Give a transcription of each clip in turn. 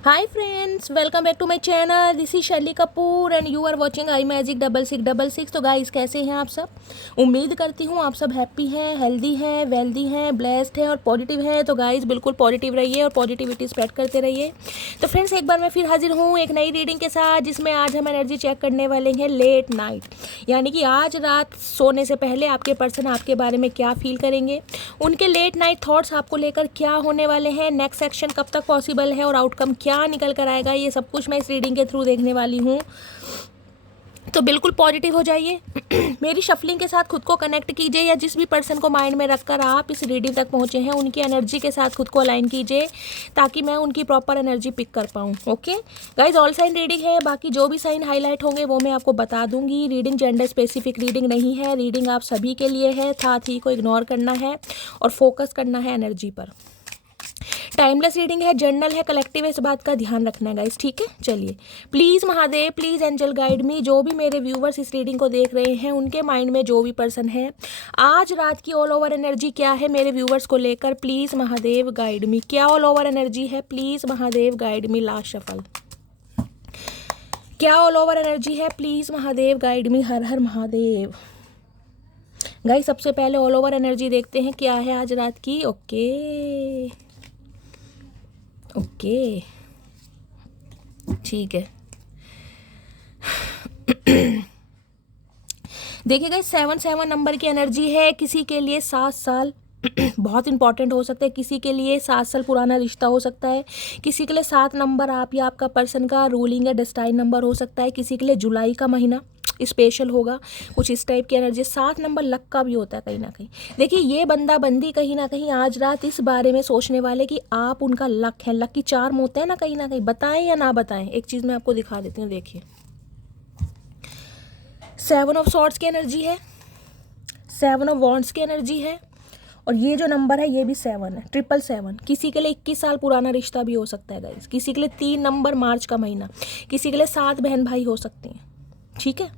Hi friends, welcome back to my channel. This is Shaily Kapoor and you are watching I magic 6666। तो guys कैसे हैं आप सब। उम्मीद करती हूँ आप सब हैप्पी हैं, हेल्दी हैं, वेल्दी हैं, ब्लेस्ड हैं और पॉजिटिव हैं। तो गाइस बिल्कुल पॉजिटिव रहिए और पॉजिटिविटी स्प्रेड करते रहिए। तो फ्रेंड्स एक बार मैं फिर हाजिर हूँ एक नई रीडिंग के साथ, जिसमें आज हम एनर्जी चेक करने वाले हैं लेट नाइट, यानी कि आज रात सोने से पहले आपके पर्सन आपके बारे में क्या फील करेंगे, उनके लेट नाइट थॉट्स आपको लेकर क्या होने वाले हैं, नेक्स्ट एक्शन कब तक पॉसिबल है और आउटकम क्या निकल कर आएगा, ये सब कुछ मैं इस रीडिंग के थ्रू देखने वाली हूँ। तो बिल्कुल पॉजिटिव हो जाइए। मेरी शफलिंग के साथ खुद को कनेक्ट कीजिए, या जिस भी पर्सन को माइंड में रखकर आप इस रीडिंग तक पहुँचे हैं उनकी एनर्जी के साथ खुद को अलाइन कीजिए, ताकि मैं उनकी प्रॉपर एनर्जी पिक कर पाऊँ। Okay guys, all sign reading है, बाकी जो भी साइन हाईलाइट होंगे वो मैं आपको बता दूंगी। रीडिंग जेंडर स्पेसिफिक रीडिंग नहीं है, रीडिंग आप सभी के लिए है। साथ ही को इग्नोर करना है और फोकस करना है एनर्जी पर। टाइमलेस रीडिंग है, जर्नल है, कलेक्टिव है, इस बात का ध्यान रखना है गाइस, ठीक है। चलिए please Mahadev, please angel guide me. जो भी मेरे व्यूवर्स इस रीडिंग को देख रहे हैं उनके माइंड में जो भी पर्सन है, आज रात की ऑल ओवर एनर्जी क्या है मेरे व्यूवर्स को लेकर, प्लीज़ महादेव गाइड मी। क्या ऑल ओवर एनर्जी है, please Mahadev guide me. Last shuffle, क्या ऑल ओवर एनर्जी है, please Mahadev guide me. Her her Mahadev. Guys सबसे पहले ऑल ओवर एनर्जी देखते हैं क्या है आज रात की। ओके ओके ठीक है। देखिए गाइस 7 नंबर की एनर्जी है, किसी के लिए 7 साल बहुत इंपॉर्टेंट हो सकता है, किसी के लिए 7 साल पुराना रिश्ता हो सकता है, किसी के लिए 7 नंबर आप या आपका पर्सन का रूलिंग या डेस्टाइन नंबर हो सकता है, किसी के लिए जुलाई का महीना स्पेशल होगा, कुछ इस टाइप की एनर्जी। 7 नंबर लक का भी होता है कहीं ना कहीं। देखिए ये बंदा बंदी कहीं ना कहीं आज रात इस बारे में सोचने वाले कि आप उनका लक है, लक की चार्म होता है ना कहीं, बताएं या ना बताएं। एक चीज़ मैं आपको दिखा देती हूँ, देखिए 7 ऑफ सॉर्ड्स की एनर्जी है, 7 ऑफ वॉन्ड्स की एनर्जी है, और ये जो नंबर है ये भी 7 है, 777। किसी के लिए 21 साल पुराना रिश्ता भी हो सकता है गाइस, किसी के लिए 3 नंबर मार्च का महीना, किसी के लिए 7 बहन भाई हो सकते हैं, ठीक है।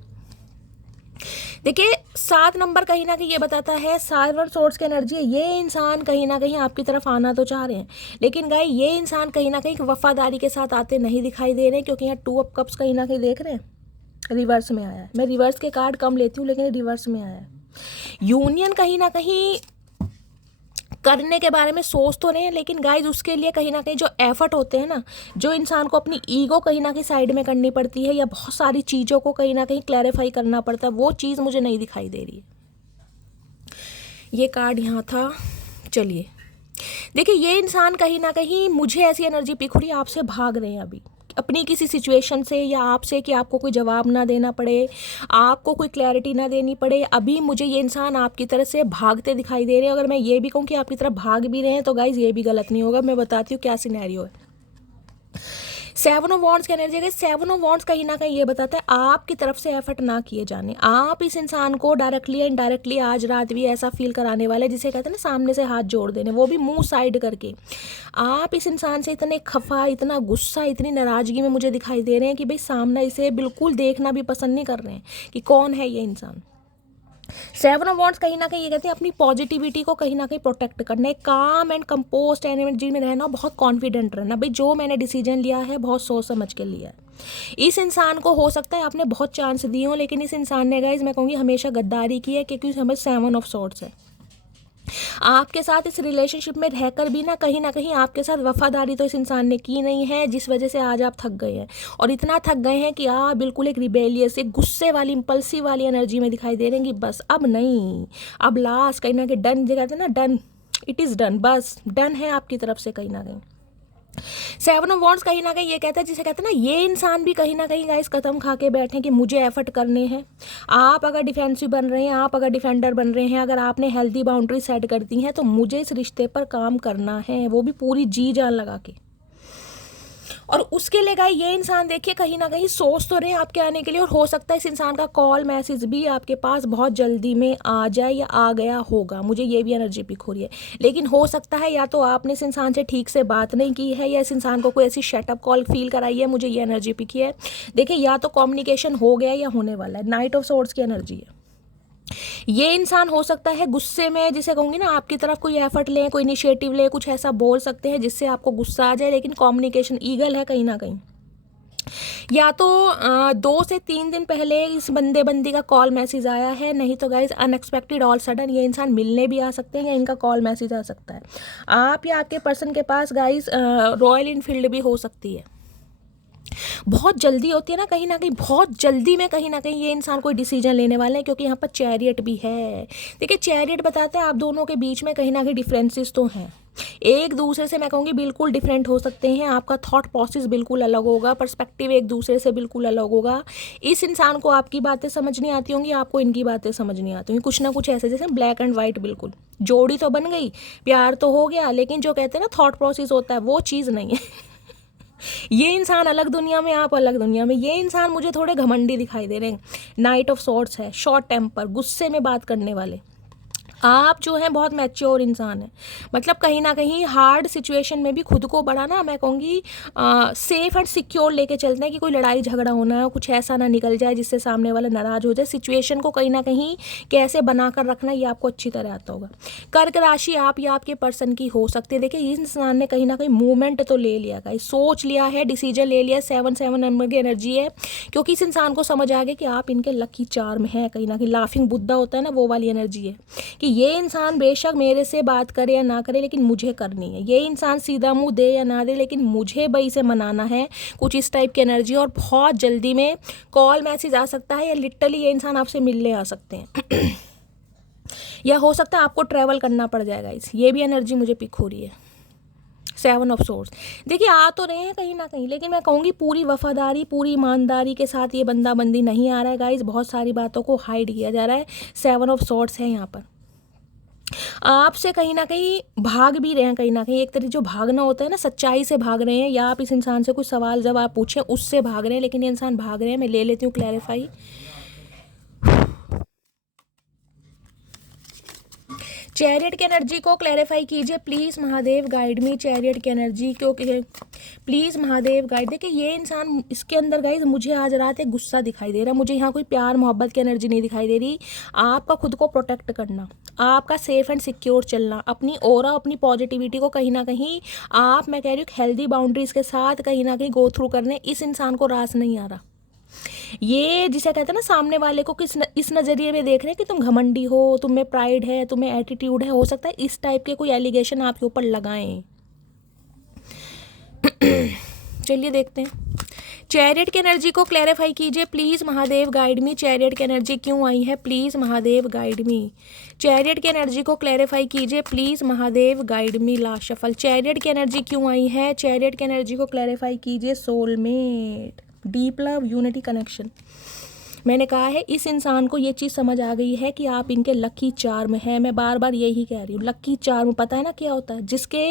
देखिए 7 नंबर कहीं ना कहीं ये बताता है, 7 सोर्स की एनर्जी है। ये इंसान कहीं ना कहीं आपकी तरफ आना तो चाह रहे हैं, लेकिन गाय ये इंसान कहीं ना कहीं वफादारी के साथ आते नहीं दिखाई दे रहे हैं, क्योंकि यहाँ 2 ऑफ कप्स कहीं ना कहीं देख रहे हैं रिवर्स में आया है। मैं रिवर्स के कार्ड कम लेती हूँ, लेकिन रिवर्स में आया है। यूनियन कहीं ना कहीं करने के बारे में सोच तो रहे हैं, लेकिन गाइज उसके लिए कहीं ना कहीं जो एफर्ट होते हैं ना, जो इंसान को अपनी ईगो कहीं ना कहीं साइड में करनी पड़ती है, या बहुत सारी चीज़ों को कहीं ना कहीं क्लैरिफाई करना पड़ता है, वो चीज़ मुझे नहीं दिखाई दे रही है। ये कार्ड यहाँ था। चलिए देखिए ये इंसान कहीं ना कहीं, मुझे ऐसी एनर्जी पिक हो रही है, आपसे भाग रहे हैं अभी अपनी किसी सिचुएशन से, या आपसे कि आपको कोई जवाब ना देना पड़े, आपको कोई क्लैरिटी ना देनी पड़े। अभी मुझे ये इंसान आपकी तरफ से भागते दिखाई दे रहे हैं। अगर मैं ये भी कहूँ कि आपकी तरफ भाग भी रहे हैं तो गाइज ये भी गलत नहीं होगा। मैं बताती हूँ क्या सिनेरियो है। 7 ऑफ वॉन्ड्स की एनर्जी है। 7 ऑफ वॉन्ड्स कहीं ना कहीं ये बताता है आपकी तरफ से एफर्ट ना किए जाने। आप इस इंसान को डायरेक्टली या इनडायरेक्टली आज रात भी ऐसा फील कराने वाले, जिसे कहते हैं ना सामने से हाथ जोड़ देने, वो भी मुंह साइड करके। आप इस इंसान से इतने खफा, इतना गुस्सा, इतनी नाराजगी में मुझे दिखाई दे रहे हैं कि भाई सामने इसे बिल्कुल देखना भी पसंद नहीं कर रहे हैं कि कौन है ये इंसान। 7 ऑफ वॉन्ड्स कहीं ना कहीं ये कहते हैं अपनी पॉजिटिविटी को कहीं ना कहीं प्रोटेक्ट करना है, काम एंड कंपोस्ट एनर्जी में रहना, बहुत कॉन्फिडेंट रहना। भाई जो मैंने डिसीजन लिया है बहुत सोच समझ के लिया है। इस इंसान को हो सकता है आपने बहुत चांस दिए हो, लेकिन इस इंसान ने गाइज मैं कहूँगी हमेशा गद्दारी की है, क्योंकि हमें 7 ऑफ सॉर्ड्स है। आपके साथ इस रिलेशनशिप में रहकर भी ना कहीं आपके साथ वफादारी तो इस इंसान ने की नहीं है, जिस वजह से आज आप थक गए हैं। और इतना थक गए हैं कि आप बिल्कुल एक रिबेलियस, एक गुस्से वाली, इंपल्सिव वाली एनर्जी में दिखाई दे रहे हैं कि बस अब नहीं, अब लास्ट कहीं ना कहीं डन, जो कहते हैं ना डन, इट इज़ डन, बस डन है आपकी तरफ से कहीं ना कहीं। 7 ऑफ वॉन्ड्स कहीं ना कहीं ये कहता है, जिसे कहते हैं ना ये इंसान भी कहीं ना कहीं गाइस कदम खा के बैठे कि मुझे एफर्ट करने हैं। आप अगर डिफेंसिव बन रहे हैं, आप अगर डिफेंडर बन रहे हैं, अगर आपने हेल्दी बाउंड्री सेट कर दी हैं, तो मुझे इस रिश्ते पर काम करना है, वो भी पूरी जी जान लगा के। और उसके लिए गाइस ये इंसान देखिए कहीं ना कहीं सोच तो रहे हैं आपके आने के लिए, और हो सकता है इस इंसान का कॉल मैसेज भी आपके पास बहुत जल्दी में आ जाए या आ गया होगा। मुझे ये भी एनर्जी पिक हो रही है, लेकिन हो सकता है या तो आपने इस इंसान से ठीक से बात नहीं की है, या इस इंसान को कोई ऐसी शटअप कॉल फील कराई है। मुझे ये एनर्जी पिक है। देखिए या तो कम्युनिकेशन हो गया या होने वाला है। नाइट ऑफ सोर्ड्स की एनर्जी है। ये इंसान हो सकता है गुस्से में, जिसे कहूँगी ना, आपकी तरफ कोई एफर्ट ले, कोई इनिशिएटिव ले, कुछ ऐसा बोल सकते हैं जिससे आपको गुस्सा आ जाए, लेकिन कम्युनिकेशन ईगल है कहीं ना कहीं। या तो 2 से 3 दिन पहले इस बंदी का कॉल मैसेज आया है, नहीं तो गाइज अनएक्सपेक्टेड ऑल सडन ये इंसान मिलने भी आ सकते हैं या इनका कॉल मैसेज आ सकता है। आप या आपके पर्सन के पास गाइज रॉयल इनफील्ड भी हो सकती है। बहुत जल्दी होती है ना कहीं बहुत जल्दी में कहीं ना कहीं ये इंसान कोई डिसीजन लेने वाले हैं, क्योंकि यहाँ पर चैरियट भी है। देखिए चैरियट बताते हैं आप दोनों के बीच में कहीं ना कहीं डिफरेंसेस तो हैं, एक दूसरे से मैं कहूँगी बिल्कुल डिफरेंट हो सकते हैं। आपका थॉट प्रोसेस बिल्कुल अलग होगा, पर्सपेक्टिव एक दूसरे से बिल्कुल अलग होगा। इस इंसान को आपकी बातें समझ नहीं आती होंगी, आपको इनकी बातें समझ नहीं आती होंगी। कुछ ना कुछ ऐसे जैसे ब्लैक एंड वाइट, बिल्कुल जोड़ी तो बन गई, प्यार तो हो गया, लेकिन जो कहते हैं ना थॉट प्रोसेस होता है वो चीज़ नहीं है। ये इंसान अलग दुनिया में, आप अलग दुनिया में। ये इंसान मुझे थोड़े घमंडी दिखाई दे रहे हैं, नाइट ऑफ सॉर्ट्स है, शॉर्ट टेम्पर, गुस्से में बात करने वाले। आप जो हैं बहुत मैच्योर इंसान है, मतलब कहीं ना कहीं हार्ड सिचुएशन में भी खुद को बड़ा ना मैं कहूँगी सेफ एंड सिक्योर लेके चलते हैं कि कोई लड़ाई झगड़ा होना है, कुछ ऐसा ना निकल जाए जिससे सामने वाला नाराज़ हो जाए। सिचुएशन को कहीं ना कहीं कैसे बना कर रखना ये आपको अच्छी तरह आता होगा। कर्क राशि आप या आपके पर्सन की हो सकती है। देखिए इस इंसान ने कहीं ना कहीं मूवमेंट तो ले लिया, कहीं सोच लिया है, डिसीजन ले लिया। 7 नंबर की एनर्जी है, क्योंकि इस इंसान को समझ आ गया कि आप इनके लकी चार्म है। कहीं ना कहीं लाफिंग बुद्धा होता है ना, वो वाली एनर्जी है कि ये इंसान बेशक मेरे से बात करे या ना करे, लेकिन मुझे करनी है। ये इंसान सीधा मुंह दे या ना दे, लेकिन मुझे भाई से मनाना है, कुछ इस टाइप की एनर्जी। और बहुत जल्दी में कॉल मैसेज आ सकता है, या लिटरली ये इंसान आपसे मिलने आ सकते हैं। या हो सकता है आपको ट्रैवल करना पड़ जाएगा। ये भी एनर्जी मुझे पिक हो रही है। 7 ऑफ सोर्स, देखिए आ तो रहे हैं कहीं ना कहीं, लेकिन मैं कहूँगी पूरी वफादारी, पूरी ईमानदारी के साथ ये बंदी नहीं आ रहा है गाइज। बहुत सारी बातों को हाइड किया जा रहा है। 7 ऑफ सोर्स है यहाँ पर। आपसे कहीं ना कहीं भाग भी रहे हैं, कहीं ना कहीं एक तरीके जो भागना होता है ना, सच्चाई से भाग रहे हैं, या आप इस इंसान से कुछ सवाल जब आप पूछें उससे भाग रहे हैं, लेकिन ये इंसान भाग रहे हैं। मैं ले लेती हूँ क्लैरिफाई। चैरियट की एनर्जी को क्लैरिफाई कीजिए please Mahadev, guide me chariot की एनर्जी, क्योंकि प्लीज़ महादेव गाइड। देखिए ये इंसान, इसके अंदर गाइज मुझे आज रात एक गुस्सा दिखाई दे रहा है, मुझे यहाँ कोई प्यार मोहब्बत की एनर्जी नहीं दिखाई दे रही। आपका खुद को प्रोटेक्ट करना, आपका सेफ एंड सिक्योर चलना, अपनी ऑरा, अपनी पॉजिटिविटी को कहीं ना कहीं आप, मैं कह रही हूँ हेल्दी बाउंड्रीज के साथ कहीं ना कहीं गो थ्रू करने। इस इंसान को रास नहीं आ रहा। ये जिसे कहते हैं ना, सामने वाले को इस नज़रिए में देख रहे हैं कि तुम घमंडी हो, तुम में प्राइड है, तुम्हें एटीट्यूड है। हो सकता है इस टाइप के कोई एलिगेशन आपके ऊपर लगाएं। चलिए देखते हैं। चैरियट की एनर्जी को क्लैरिफाई कीजिए please Mahadev, guide me. Chariot की एनर्जी क्यों आई है please Mahadev, guide me. Chariot की एनर्जी को क्लैरिफाई कीजिए please Mahadev, guide me. Last shuffle. Chariot की एनर्जी क्यों आई है, चैरियट की एनर्जी को क्लैरिफाई कीजिए। Soulmate, deep love, unity, connection. मैंने कहा है इस इंसान को ये चीज़ समझ आ गई है कि आप इनके लकी चार्म हैं। मैं बार बार यही कह रही हूँ, लकी चार्म पता है ना क्या होता है, जिसके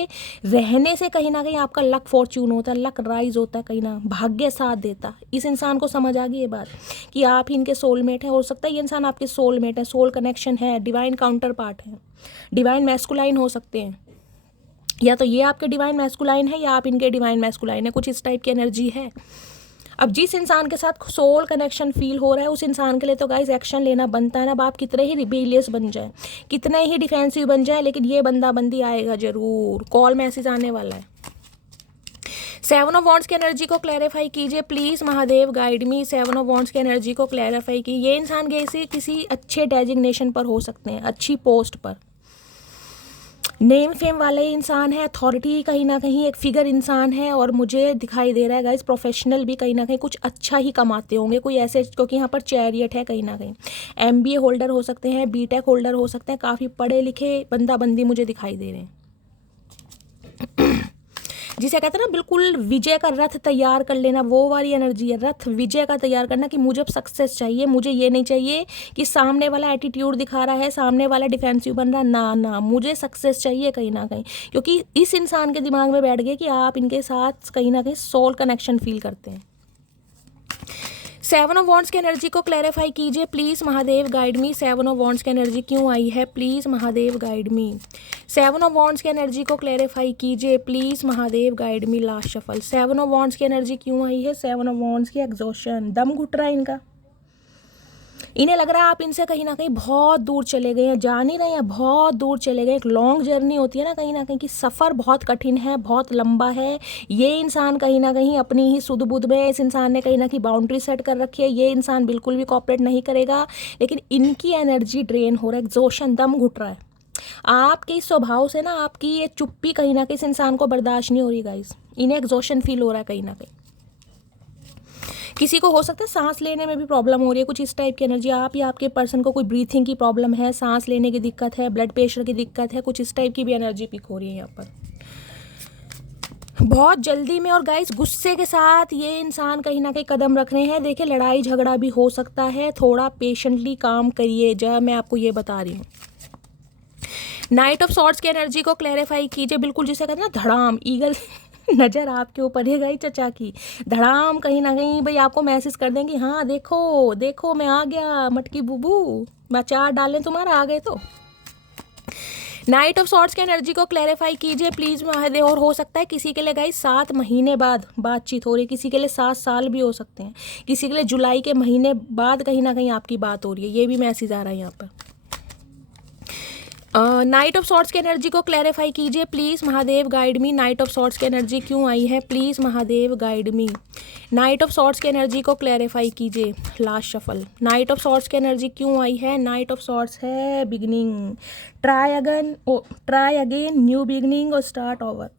रहने से कहीं ना कहीं आपका लक फॉर्च्यून होता है, लक राइज होता है, कहीं ना भाग्य साथ देता। इस इंसान को समझ आ गई ये बात कि आप ही इनके सोलमेट हैं। हो सकता है ये इंसान आपके सोलमेट है, सोल कनेक्शन है, डिवाइन काउंटर पार्ट है, डिवाइन मैस्कुलाइन हो सकते हैं। या तो ये आपके डिवाइन मैस्कुलाइन है या आप इनके डिवाइन मैस्कुलाइन है, कुछ इस टाइप की एनर्जी है। अब जिस इंसान के साथ सोल कनेक्शन फील हो रहा है उस इंसान के लिए तो गाइज एक्शन लेना बनता है ना। अब आप कितने ही रिबेलियस बन जाए, कितने ही डिफेंसिव बन जाए, लेकिन ये बंदी आएगा जरूर। कॉल मैसेज आने वाला है। 7 ऑफ वॉन्ड्स की एनर्जी को क्लैरिफाई कीजिए please Mahadev, guide me. 7 of wands की एनर्जी को क्लैरिफाई की। ये इंसान किसी अच्छे डेजिग्नेशन पर हो सकते हैं, अच्छी पोस्ट पर, नेम फेम वाले इंसान है, अथॉरिटी कहीं ना कहीं एक फिगर इंसान है। और मुझे दिखाई दे रहा है गाइज प्रोफेशनल भी कहीं ना कहीं कुछ अच्छा ही कमाते होंगे, कोई ऐसे, क्योंकि यहाँ पर चैरियट है। कहीं ना कहीं MBA होल्डर हो सकते हैं, BTech होल्डर हो सकते हैं, काफ़ी पढ़े लिखे बंदी मुझे दिखाई दे रहे हैं। जिसे कहते हैं ना बिल्कुल विजय का रथ तैयार कर लेना, वो वाली एनर्जी है। रथ विजय का तैयार करना कि मुझे सक्सेस चाहिए, मुझे ये नहीं चाहिए कि सामने वाला एटीट्यूड दिखा रहा है, सामने वाला डिफेंसिव बन रहा, ना, मुझे सक्सेस चाहिए कहीं ना कहीं। क्योंकि इस इंसान के दिमाग में बैठ गया कि आप इनके साथ कहीं ना कहीं सोल कनेक्शन फील करते हैं। 7 ऑफ वॉन्ड्स की एनर्जी को क्लैरिफाई कीजिए please Mahadev, guide me. 7 of wands की एनर्जी क्यों आई है please Mahadev, guide me. 7 of wands की एनर्जी को क्लैरिफाई कीजिए please Mahadev, guide me. Last shuffle. 7 of wands की एनर्जी क्यों आई है, 7 ऑफ वॉन्ड्स की एग्जॉशन, दम घुट रहा है इनका। इन्हें लग रहा है आप इनसे कहीं ना कहीं बहुत दूर चले गए हैं, जा नहीं रहे हैं, बहुत दूर चले गए। एक लॉन्ग जर्नी होती है ना कहीं कि सफ़र बहुत कठिन है, बहुत लंबा है। ये इंसान कहीं ना कहीं अपनी ही सुध बुध में, इस इंसान ने कहीं ना कहीं बाउंड्री सेट कर रखी है। ये इंसान बिल्कुल भी कॉपरेट नहीं करेगा, लेकिन इनकी एनर्जी ड्रेन हो रहा है, एग्जॉशन, दम घुट रहा है। आपके इस स्वभाव से ना आपकी ये चुप्पी कहीं ना कहीं इस इंसान को बर्दाश्त नहीं हो रही गाइस। इन्हें एग्जॉशन फील हो रहा है कहीं ना कहीं। किसी को हो सकता है सांस लेने में भी प्रॉब्लम हो रही है, कुछ इस टाइप की एनर्जी। आप या आपके पर्सन को कोई ब्रीथिंग की प्रॉब्लम है, सांस लेने की दिक्कत है, ब्लड प्रेशर की दिक्कत है, कुछ इस टाइप की भी एनर्जी पिक हो रही है यहाँ पर। बहुत जल्दी में और गाइस गुस्से के साथ ये इंसान कहीं ना कहीं कदम रख रहे हैं। देखिए लड़ाई झगड़ा भी हो सकता है, थोड़ा पेशेंटली काम करिए, जब मैं आपको ये बता रही हूँ। नाइट ऑफ सॉर्ड्स की एनर्जी को क्लैरिफाई कीजिए। बिल्कुल जिसे कहते हैं ना धड़ाम, ईगल नज़र आपके ऊपर है गाई चचा की, धड़ाम कहीं ना कहीं भाई आपको मैसेज कर देंगे, हाँ देखो देखो मैं आ गया मटकी बुबू, मैं चार डालें तुम्हारा आ गए। तो नाइट ऑफ सॉर्ड्स की एनर्जी को क्लैरिफाई कीजिए प्लीज़ महादेव। और हो सकता है किसी के लिए गाइस 7 महीने बाद बातचीत हो रही है, किसी के लिए 7 साल भी हो सकते हैं, किसी के लिए जुलाई के महीने बाद कहीं ना कहीं आपकी बात हो रही है। ये भी मैसेज आ रहा है यहाँ पर। नाइट ऑफ सॉर्ड्स की एनर्जी को क्लैरिफाई कीजिए please Mahadev, guide me. Night of swords की एनर्जी क्यों आई है, please Mahadev guide me. Night of swords की एनर्जी को क्लैरिफाई कीजिए। Last shuffle, night of swords की एनर्जी क्यों आई है। नाइट ऑफ सॉर्ड्स है beginning, try again, new beginning और स्टार्ट ओवर।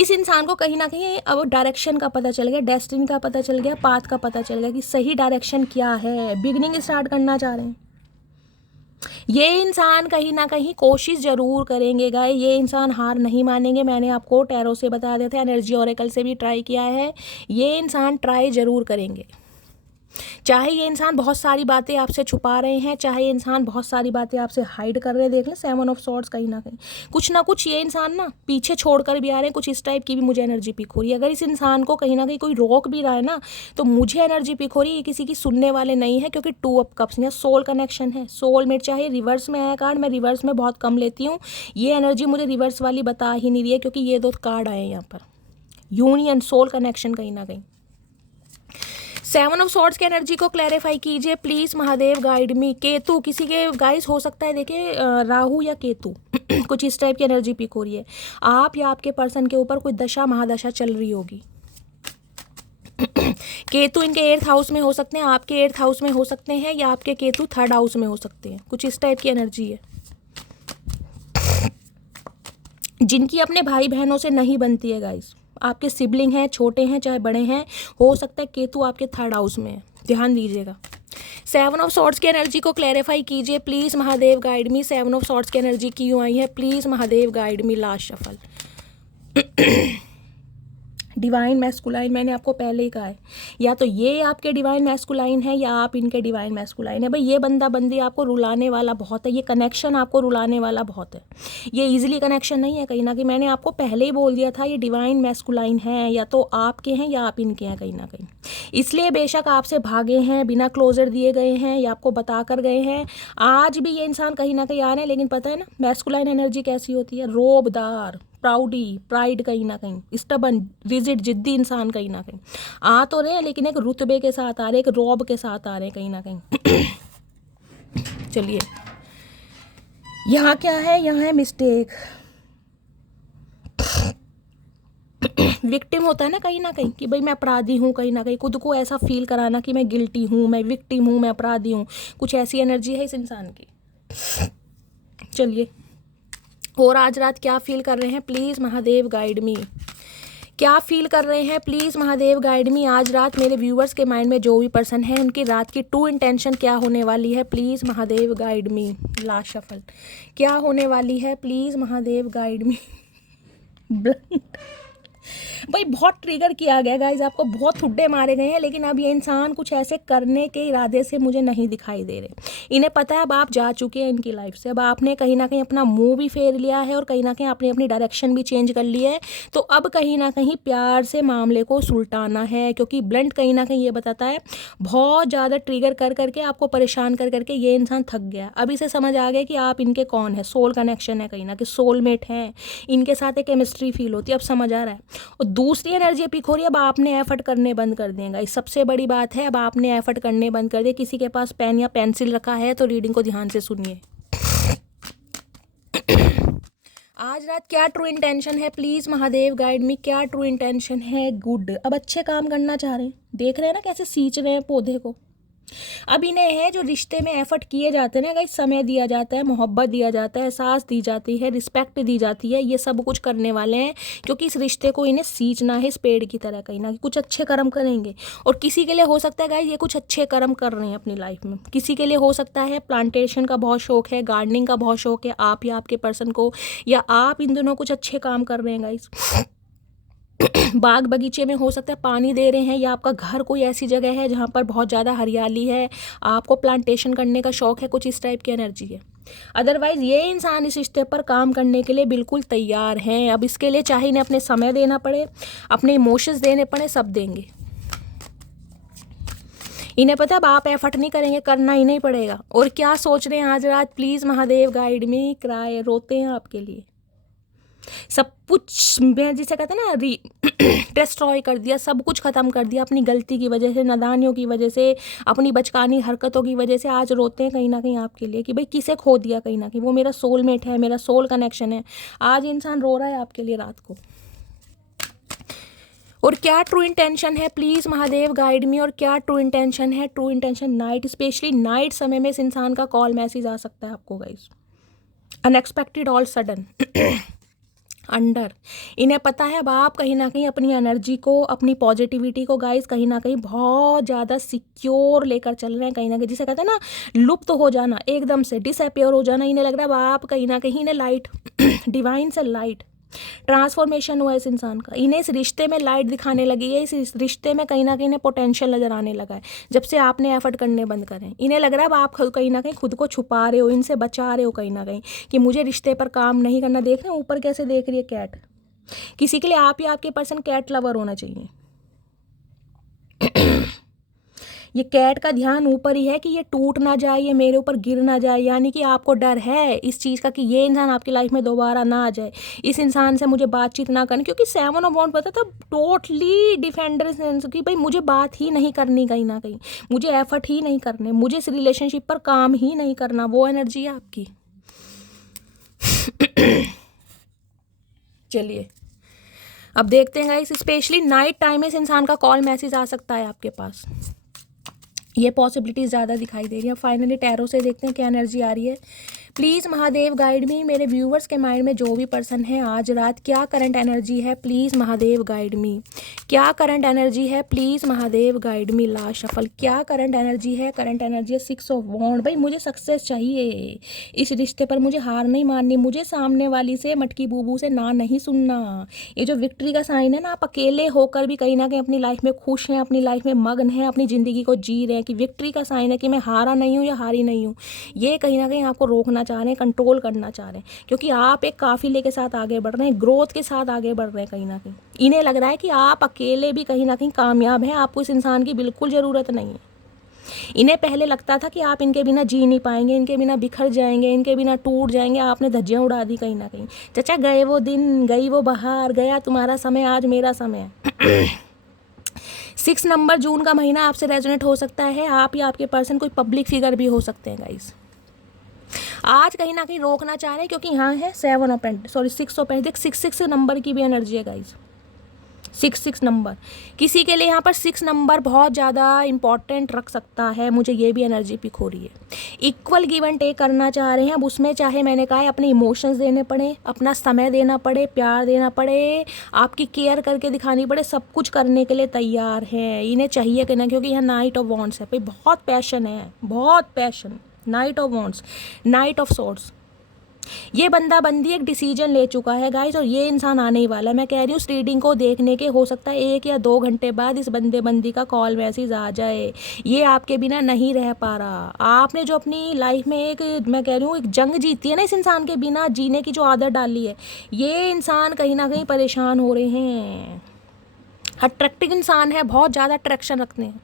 इस इंसान को कहीं ना कहीं अब डायरेक्शन का पता चल गया, डेस्टिनी का पता चल गया, पाथ का पता चल गया कि सही डायरेक्शन क्या है। बिगिनिंग स्टार्ट करना चाह रहे हैं ये इंसान, कहीं ना कहीं कोशिश जरूर करेंगे गाय। ये इंसान हार नहीं मानेंगे। मैंने आपको टैरो से बता दिया था, एनर्जी ऑरेकल से भी ट्राई किया है। ये इंसान ट्राई जरूर करेंगे। चाहे ये इंसान बहुत सारी बातें आपसे छुपा रहे हैं, चाहे ये इंसान बहुत सारी बातें आपसे हाइड कर रहे हैं। देख लें 7 ऑफ सॉर्ड्स, कहीं ना कुछ ये इंसान ना पीछे छोड़कर भी आ रहे हैं। कुछ इस टाइप की भी मुझे एनर्जी पिक हो रही है। अगर इस इंसान को कहीं ना कहीं कोई रोक भी रहा है ना, तो मुझे एनर्जी पिक हो रही है किसी की सुनने वाले नहीं है, क्योंकि 2 ऑफ कप्स यहाँ सोल कनेक्शन है। सोलमेट चाहे रिवर्स में आया कार्ड, मैं रिवर्स में बहुत कम लेती हूँ। ये एनर्जी मुझे रिवर्स वाली बता ही नहीं रही है, क्योंकि ये 2 कार्ड आए यहाँ पर, यूनियन, सोल कनेक्शन कहीं ना कहीं। 7 ऑफ सॉर्ड्स की एनर्जी को क्लैरिफाई कीजिए प्लीज़ महादेव, गाइड मी। केतु, किसी के गाइस हो सकता है देखिए राहु या केतु कुछ इस टाइप की एनर्जी पिक हो रही है। आप या आपके पर्सन के ऊपर कोई दशा महादशा चल रही होगी। केतु इनके 8th हाउस में हो सकते हैं, आपके 8th हाउस में हो सकते हैं, या आपके केतु 3rd हाउस में हो सकते हैं। कुछ इस टाइप की एनर्जी है। जिनकी अपने भाई बहनों से नहीं बनती है गाइस, आपके सिबलिंग हैं, छोटे हैं चाहे बड़े हैं, हो सकता है केतु आपके 3rd हाउस में है, ध्यान दीजिएगा। 7 ऑफ सॉर्ड्स की एनर्जी को क्लैरिफाई कीजिए please Mahadev, guide me. 7 of swords की एनर्जी क्यों आई है, please Mahadev, guide me. Last shuffle, divine masculine, मैंने आपको पहले ही कहा है, या तो ये आपके डिवाइन मैस्कुलाइन है या आप इनके डिवाइन मैस्कुलाइन है। भाई ये बंदा बंदी आपको रुलाने वाला बहुत है, ये कनेक्शन आपको रुलाने वाला बहुत है। ये इजीली कनेक्शन नहीं है कहीं ना कहीं। मैंने आपको पहले ही बोल दिया था ये डिवाइन मैस्कुलाइन है, या तो आपके हैं या आप इनके हैं कहीं ना कहीं। इसलिए बेशक आपसे भागे हैं, बिना क्लोजर दिए गए हैं या आपको बता कर गए हैं, आज भी ये इंसान कहीं ना कहीं आ रहे हैं। लेकिन पता है ना मैस्कुलाइन एनर्जी कैसी होती है, रोबदार, प्राउडी, प्राइड, कहीं ना कहीं स्टबन, रिजिड, जिद्दी इंसान कहीं ना कहीं आ तो रहे हैं, लेकिन एक रुतबे के साथ आ रहे हैं, एक रौब के साथ आ रहे हैं कहीं ना कहीं। चलिए यहाँ क्या है, यहाँ है मिस्टेक। विक्टिम होता है ना कहीं कि भाई मैं अपराधी हूँ, कहीं ना कहीं खुद को ऐसा फील कराना कि मैं गिल्टी हूँ, मैं विक्टिम हूँ, मैं अपराधी हूँ। कुछ ऐसी एनर्जी है इस इंसान की। चलिए, और आज रात क्या फील कर रहे हैं प्लीज़ महादेव, गाइड मी। क्या फील कर रहे हैं प्लीज़ महादेव, गाइड मी। आज रात मेरे व्यूवर्स के माइंड में जो भी पर्सन है, उनकी रात की ट्रू इंटेंशन क्या होने वाली है, please Mahadev, guide me. Last shuffle, क्या होने वाली है please Mahadev, guide me. Blunt, भाई बहुत ट्रिगर किया गया गाइज, आपको बहुत ठुड्डे मारे गए हैं, लेकिन अब ये इंसान कुछ ऐसे करने के इरादे से मुझे नहीं दिखाई दे रहे। इन्हें पता है अब आप जा चुके हैं इनकी लाइफ से, अब आपने कहीं ना कहीं अपना मुंह भी फेर लिया है और कहीं ना कहीं आपने अपनी डायरेक्शन भी चेंज कर ली है। तो अब कहीं ना कहीं प्यार से मामले को सुलटाना है, क्योंकि ब्लंट कहीं ना कहीं ये बताता है बहुत ज़्यादा ट्रिगर कर करके आपको परेशान कर करके ये इंसान थक गया। अब इसे समझ आ गया कि आप इनके कौन है, सोल कनेक्शन है कहीं ना कहीं, सोलमेट हैं, इनके साथ एक केमिस्ट्री फील होती है, अब समझ आ रहा है। और दूसरी एनर्जी पिक हो रही है, अब आपने एफर्ट करने बंद कर देंगे गाइस। सबसे बड़ी बात है, अब आपने एफर्ट करने बंद कर दिए। किसी के पास पेन या पेंसिल रखा है तो रीडिंग को ध्यान से सुनिए। आज रात क्या ट्रू इंटेंशन है, प्लीज महादेव गाइड मी, क्या ट्रू इंटेंशन है। गुड, अब अच्छे काम करना चाह रहे हैं, देख रहे हैं ना कैसे सींच रहे हैं पौधे को। अब इन्हें है जो रिश्ते में एफर्ट किए जाते हैं ना गाइस, समय दिया जाता है, मोहब्बत दिया जाता है, एहसास दी जाती है, रिस्पेक्ट दी जाती है, ये सब कुछ करने वाले हैं क्योंकि इस रिश्ते को इन्हें सींचना है इस पेड़ की तरह, कहीं ना कुछ अच्छे कर्म करेंगे। और किसी के लिए हो सकता है गाइस ये कुछ अच्छे कर्म कर रहे हैं अपनी लाइफ में। किसी के लिए हो सकता है प्लांटेशन का बहुत शौक है, गार्डनिंग का बहुत शौक है आप या आपके पर्सन को, या आप इन दोनों कुछ अच्छे काम कर रहे हैं गाइस। बाग बगीचे में हो सकता है पानी दे रहे हैं, या आपका घर कोई ऐसी जगह है जहाँ पर बहुत ज़्यादा हरियाली है, आपको प्लांटेशन करने का शौक है, कुछ इस टाइप की एनर्जी है। अदरवाइज ये इंसान इस रिश्ते पर काम करने के लिए बिल्कुल तैयार हैं। अब इसके लिए चाहे इन्हें अपने समय देना पड़े, अपने इमोशंस देने पड़े, सब देंगे। इन्हें पता है अब आप एफर्ट नहीं करेंगे, करना ही नहीं पड़ेगा। और क्या सोच रहे हैं आज रात, please Mahadev guide me, cry, रोते हैं आपके लिए। सब कुछ मैं जिसे कहते हैं ना डिस्ट्रॉय कर दिया, सब कुछ ख़त्म कर दिया अपनी गलती की वजह से, नादानियों की वजह से, अपनी बचकानी हरकतों की वजह से। आज रोते हैं कहीं ना कहीं आपके लिए कि भाई किसे खो दिया, कहीं ना कहीं वो मेरा सोलमेट है, मेरा सोल कनेक्शन है। आज इंसान रो रहा है आपके लिए रात को। और क्या ट्रू इंटेंशन है, प्लीज़ महादेव गाइड मी। और क्या ट्रू इंटेंशन है, true intention night, specially night समय में इस इंसान का कॉल मैसेज आ सकता है आपको guys, unexpected, all sudden under. इन्हें पता है अब आप कहीं ना कहीं अपनी एनर्जी को, अपनी पॉजिटिविटी को गाइस कहीं ना कहीं बहुत ज़्यादा सिक्योर लेकर चल रहे हैं, कहीं ना कहीं जिसे कहते हैं ना लुप्त हो जाना, एकदम से डिसअपियर हो जाना। इन्हें लग रहा है अब आप कहीं ना कहीं इन्हें लाइट डिवाइन से लाइट ट्रांसफॉर्मेशन हुआ इस इंसान का। इन्हें इस रिश्ते में लाइट दिखाने लगी है, इस रिश्ते में कहीं ना कहीं इन्हें पोटेंशियल नजर आने लगा है जब से आपने एफर्ट करने बंद करें। इन्हें लग रहा है अब आप कहीं ना कहीं खुद को छुपा रहे हो, इनसे बचा रहे हो कहीं ना कहीं कि मुझे रिश्ते पर काम नहीं करना। देख रहे हैं ऊपर कैसे देख रही है कैट। किसी के लिए आप या आपके पर्सन कैट लवर होना चाहिए। ये कैट का ध्यान ऊपर ही है कि ये टूट ना जाए, ये मेरे ऊपर गिर ना जाए, यानी कि आपको डर है इस चीज़ का कि ये इंसान आपकी लाइफ में दोबारा ना आ जाए, इस इंसान से मुझे बातचीत ना करनी। क्योंकि 7 ऑफ वॉन्ड्स पता था टोटली डिफेंडर सेंस कि भाई मुझे बात ही नहीं करनी, कहीं ना कहीं मुझे एफर्ट ही नहीं करने, मुझे इस रिलेशनशिप पर काम ही नहीं करना, वो एनर्जी है आपकी। चलिए अब देखते हैं गाइस, स्पेशली नाइट टाइम में इस इंसान का कॉल मैसेज आ सकता है आपके पास, ये पॉसिबिलिटीज़ ज़्यादा दिखाई दे रही है। फाइनली टैरो से देखते हैं क्या एनर्जी आ रही है। प्लीज़ महादेव गाइड मी, मेरे व्यूवर्स के माइंड में जो भी पर्सन है आज रात क्या करंट एनर्जी है, प्लीज़ महादेव गाइड मी। क्या करंट एनर्जी है, please Mahadev guide me. Last shuffle, क्या करंट एनर्जी है, करंट एनर्जी है 6 ऑफ वॉन्ड। भाई मुझे सक्सेस चाहिए इस रिश्ते पर, मुझे हार नहीं माननी, मुझे सामने वाली से मटकी बूबू से ना नहीं सुनना। ये जो विक्ट्री का साइन है ना, आप अकेले होकर भी कहीं ना कहीं अपनी लाइफ में खुश हैं, अपनी लाइफ में मगन हैं, अपनी ज़िंदगी को जी रहे हैं, कि विक्ट्री का साइन है कि मैं हारा नहीं हूँ या हारी नहीं हूँ। ये कहीं ना कहीं आपको रोकना चाह रहे हैं, कंट्रोल करना चाह रहे हैं, क्योंकि आप एक काफिले के साथ आगे बढ़ रहे हैं, ग्रोथ के साथ आगे बढ़ रहे हैं कहीं ना कहीं। इन्हें लग रहा है कि आप अकेले भी कहीं ना कहीं कामयाब हैं, आपको इस इंसान की बिल्कुल ज़रूरत नहीं है। इन्हें पहले लगता था कि आप इनके बिना जी नहीं पाएंगे, इनके बिना बिखर जाएंगे, इनके बिना टूट जाएंगे, आपने धज्जियाँ उड़ा दी कहीं ना कहीं। चाचा गए वो दिन, गई वो बहार, गया तुम्हारा समय, आज मेरा समय है। 6 नंबर, जून का महीना आपसे रेजोनेट हो सकता है। आप या आपके पर्सन कोई पब्लिक फिगर भी हो सकते हैं गाइस। आज कहीं ना कहीं रोकना चाह रहे हैं क्योंकि यहाँ है 7 of pent, sorry 6 of pent, 6 number की भी एनर्जी है गाइस। 6 नंबर, किसी के लिए यहाँ पर 6 नंबर बहुत ज़्यादा इंपॉर्टेंट रख सकता है, मुझे ये भी एनर्जी पिक हो रही है। इक्वल गिव एंड टेक करना चाह रहे हैं। अब उसमें चाहे मैंने कहा है अपने इमोशंस देने पड़े, अपना समय देना पड़े, प्यार देना पड़े, आपकी केयर करके दिखानी पड़े, सब कुछ करने के लिए तैयार हैं। इन्हें चाहिए कि ना, क्योंकि यहाँ नाइट ऑफ वॉन्ड्स है, भाई बहुत पैशन है, बहुत passion. Night of wands, night of swords, ये बंदा बंदी एक डिसीजन ले चुका है गाइस, और ये इंसान आने ही वाला है। मैं कह रही हूँ उस रीडिंग को देखने के हो सकता है 1 या 2 घंटे बाद इस बंदे बंदी का कॉल मैसेज आ जाए। ये आपके बिना नहीं रह पा रहा। आपने जो अपनी लाइफ में एक, मैं कह रही हूँ एक जंग जीती है ना, इस इंसान के बिना जीने की जो आदत डाली है, ये इंसान कहीं ना कहीं परेशान हो रहे हैं। अट्रैक्टिव इंसान है, बहुत ज़्यादा अट्रैक्शन रखते हैं,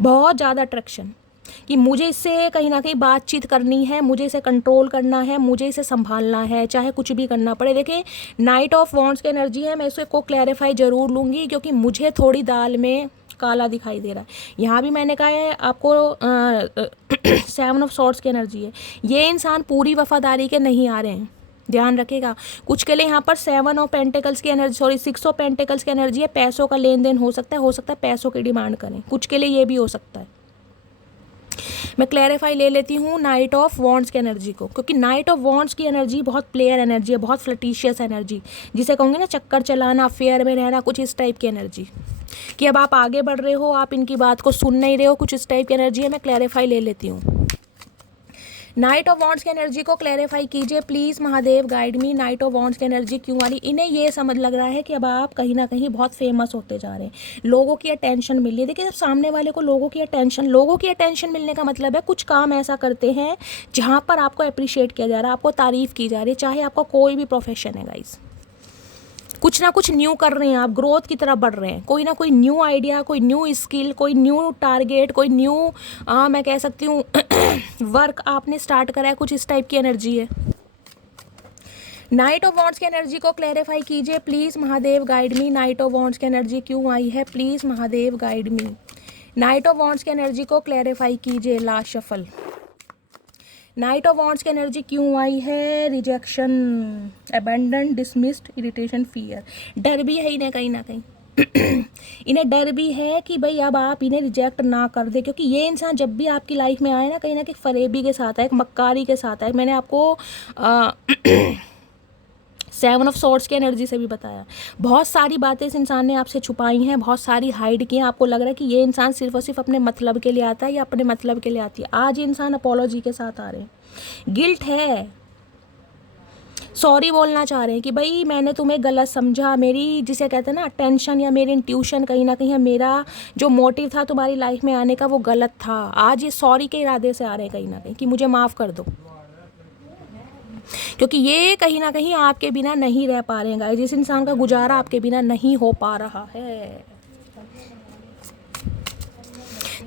बहुत ज़्यादा अट्रैक्शन। कि मुझे इससे कहीं ना कहीं बातचीत करनी है, मुझे इसे कंट्रोल करना है, मुझे इसे संभालना है, चाहे कुछ भी करना पड़े। देखिए नाइट ऑफ वॉन्ड्स की एनर्जी है, मैं इसे को क्लैरिफाई ज़रूर लूँगी क्योंकि मुझे थोड़ी दाल में काला दिखाई दे रहा है। यहाँ भी मैंने कहा है आपको 7 ऑफ सॉर्ड्स की एनर्जी है। ये इंसान पूरी वफादारी के नहीं आ रहे हैं, ध्यान रखेगा। कुछ के लिए यहाँ पर 7 ऑफ पेंटिकल्स की एनर्जी, सॉरी 6 ऑफ पेंटिकल्स की एनर्जी है। पैसों का लेन देन हो सकता है पैसों की डिमांड करें, कुछ के लिए ये भी हो सकता है। मैं क्लैरिफाई ले लेती हूँ नाइट ऑफ वॉन्ड्स की एनर्जी को, क्योंकि नाइट ऑफ वॉन्ड्स की एनर्जी बहुत प्लेयर एनर्जी है, बहुत फ्लटिशियस एनर्जी, जिसे कहूँगी ना चक्कर चलाना, अफेयर में रहना, कुछ इस टाइप की एनर्जी कि अब आप आगे बढ़ रहे हो, आप इनकी बात को सुन नहीं रहे हो, कुछ इस टाइप की एनर्जी है। मैं क्लैरिफाई ले लेती हूँ। नाइट ऑफ वॉन्ड्स की एनर्जी को क्लैरिफाई कीजिए please Mahadev, guide me. Night of wands की एनर्जी क्यों आ रही? इन्हें ये समझ लग रहा है कि अब आप कहीं ना कहीं बहुत फेमस होते जा रहे हैं, लोगों की अटेंशन मिल रही है। देखिए जब सामने वाले को लोगों की अटेंशन मिलने का मतलब है कुछ काम ऐसा करते हैं जहाँ पर आपको अप्रिशिएट किया जा रहा है, आपको तारीफ़ की जा रही है, चाहे आपका कोई भी प्रोफेशन है गाइस। कुछ ना कुछ न्यू कर रहे हैं आप, ग्रोथ की तरफ बढ़ रहे हैं, कोई ना कोई न्यू आइडिया, कोई न्यू स्किल, कोई न्यू टारगेट, कोई न्यू मैं कह सकती हूँ वर्क आपने स्टार्ट करा है, कुछ इस टाइप की एनर्जी है। नाइट ऑफ वॉन्ड्स की एनर्जी को क्लैरिफाई कीजिए please Mahadev, guide me. Night of wands की एनर्जी क्यों आई है? Please Mahadev, guide me. Night of wands की एनर्जी को क्लैरिफाई कीजिए। Last shuffle. Night of wands की एनर्जी क्यों आई है? Rejection, abandon, dismissed, irritation, fear. डर भी है इन्हें कहीं ना कहीं इन्हें डर भी है कि भाई अब आप इन्हें रिजेक्ट ना कर दे, क्योंकि ये इंसान जब भी आपकी लाइफ में आए ना कहीं फरेबी के साथ है, एक मक्कारी के साथ है। मैंने आपको 7 ऑफ सॉर्ड्स की एनर्जी से भी बताया, बहुत सारी बातें इस इंसान ने आपसे छुपाई हैं, बहुत सारी हाइड की हैं। आपको लग रहा है कि ये इंसान सिर्फ और सिर्फ अपने मतलब के लिए आता है या अपने मतलब के लिए आती है। आज ये इंसान अपोलॉजी के साथ आ रहे हैं, गिल्ट है, सॉरी बोलना चाह रहे हैं कि भाई मैंने तुम्हें गलत समझा, मेरी जिसे कहते हैं ना टेंशन या मेरी इंट्यूशन कहीं ना कहीं, मेरा जो मोटिव था तुम्हारी लाइफ में आने का वो गलत था। आज ये सॉरी के इरादे से आ रहे हैं कहीं ना कहीं कि मुझे माफ़ कर दो, क्योंकि ये कहीं ना कहीं आपके बिना नहीं रह पा रहे हैं गाइस। जिस इंसान का गुजारा आपके बिना नहीं हो पा रहा है।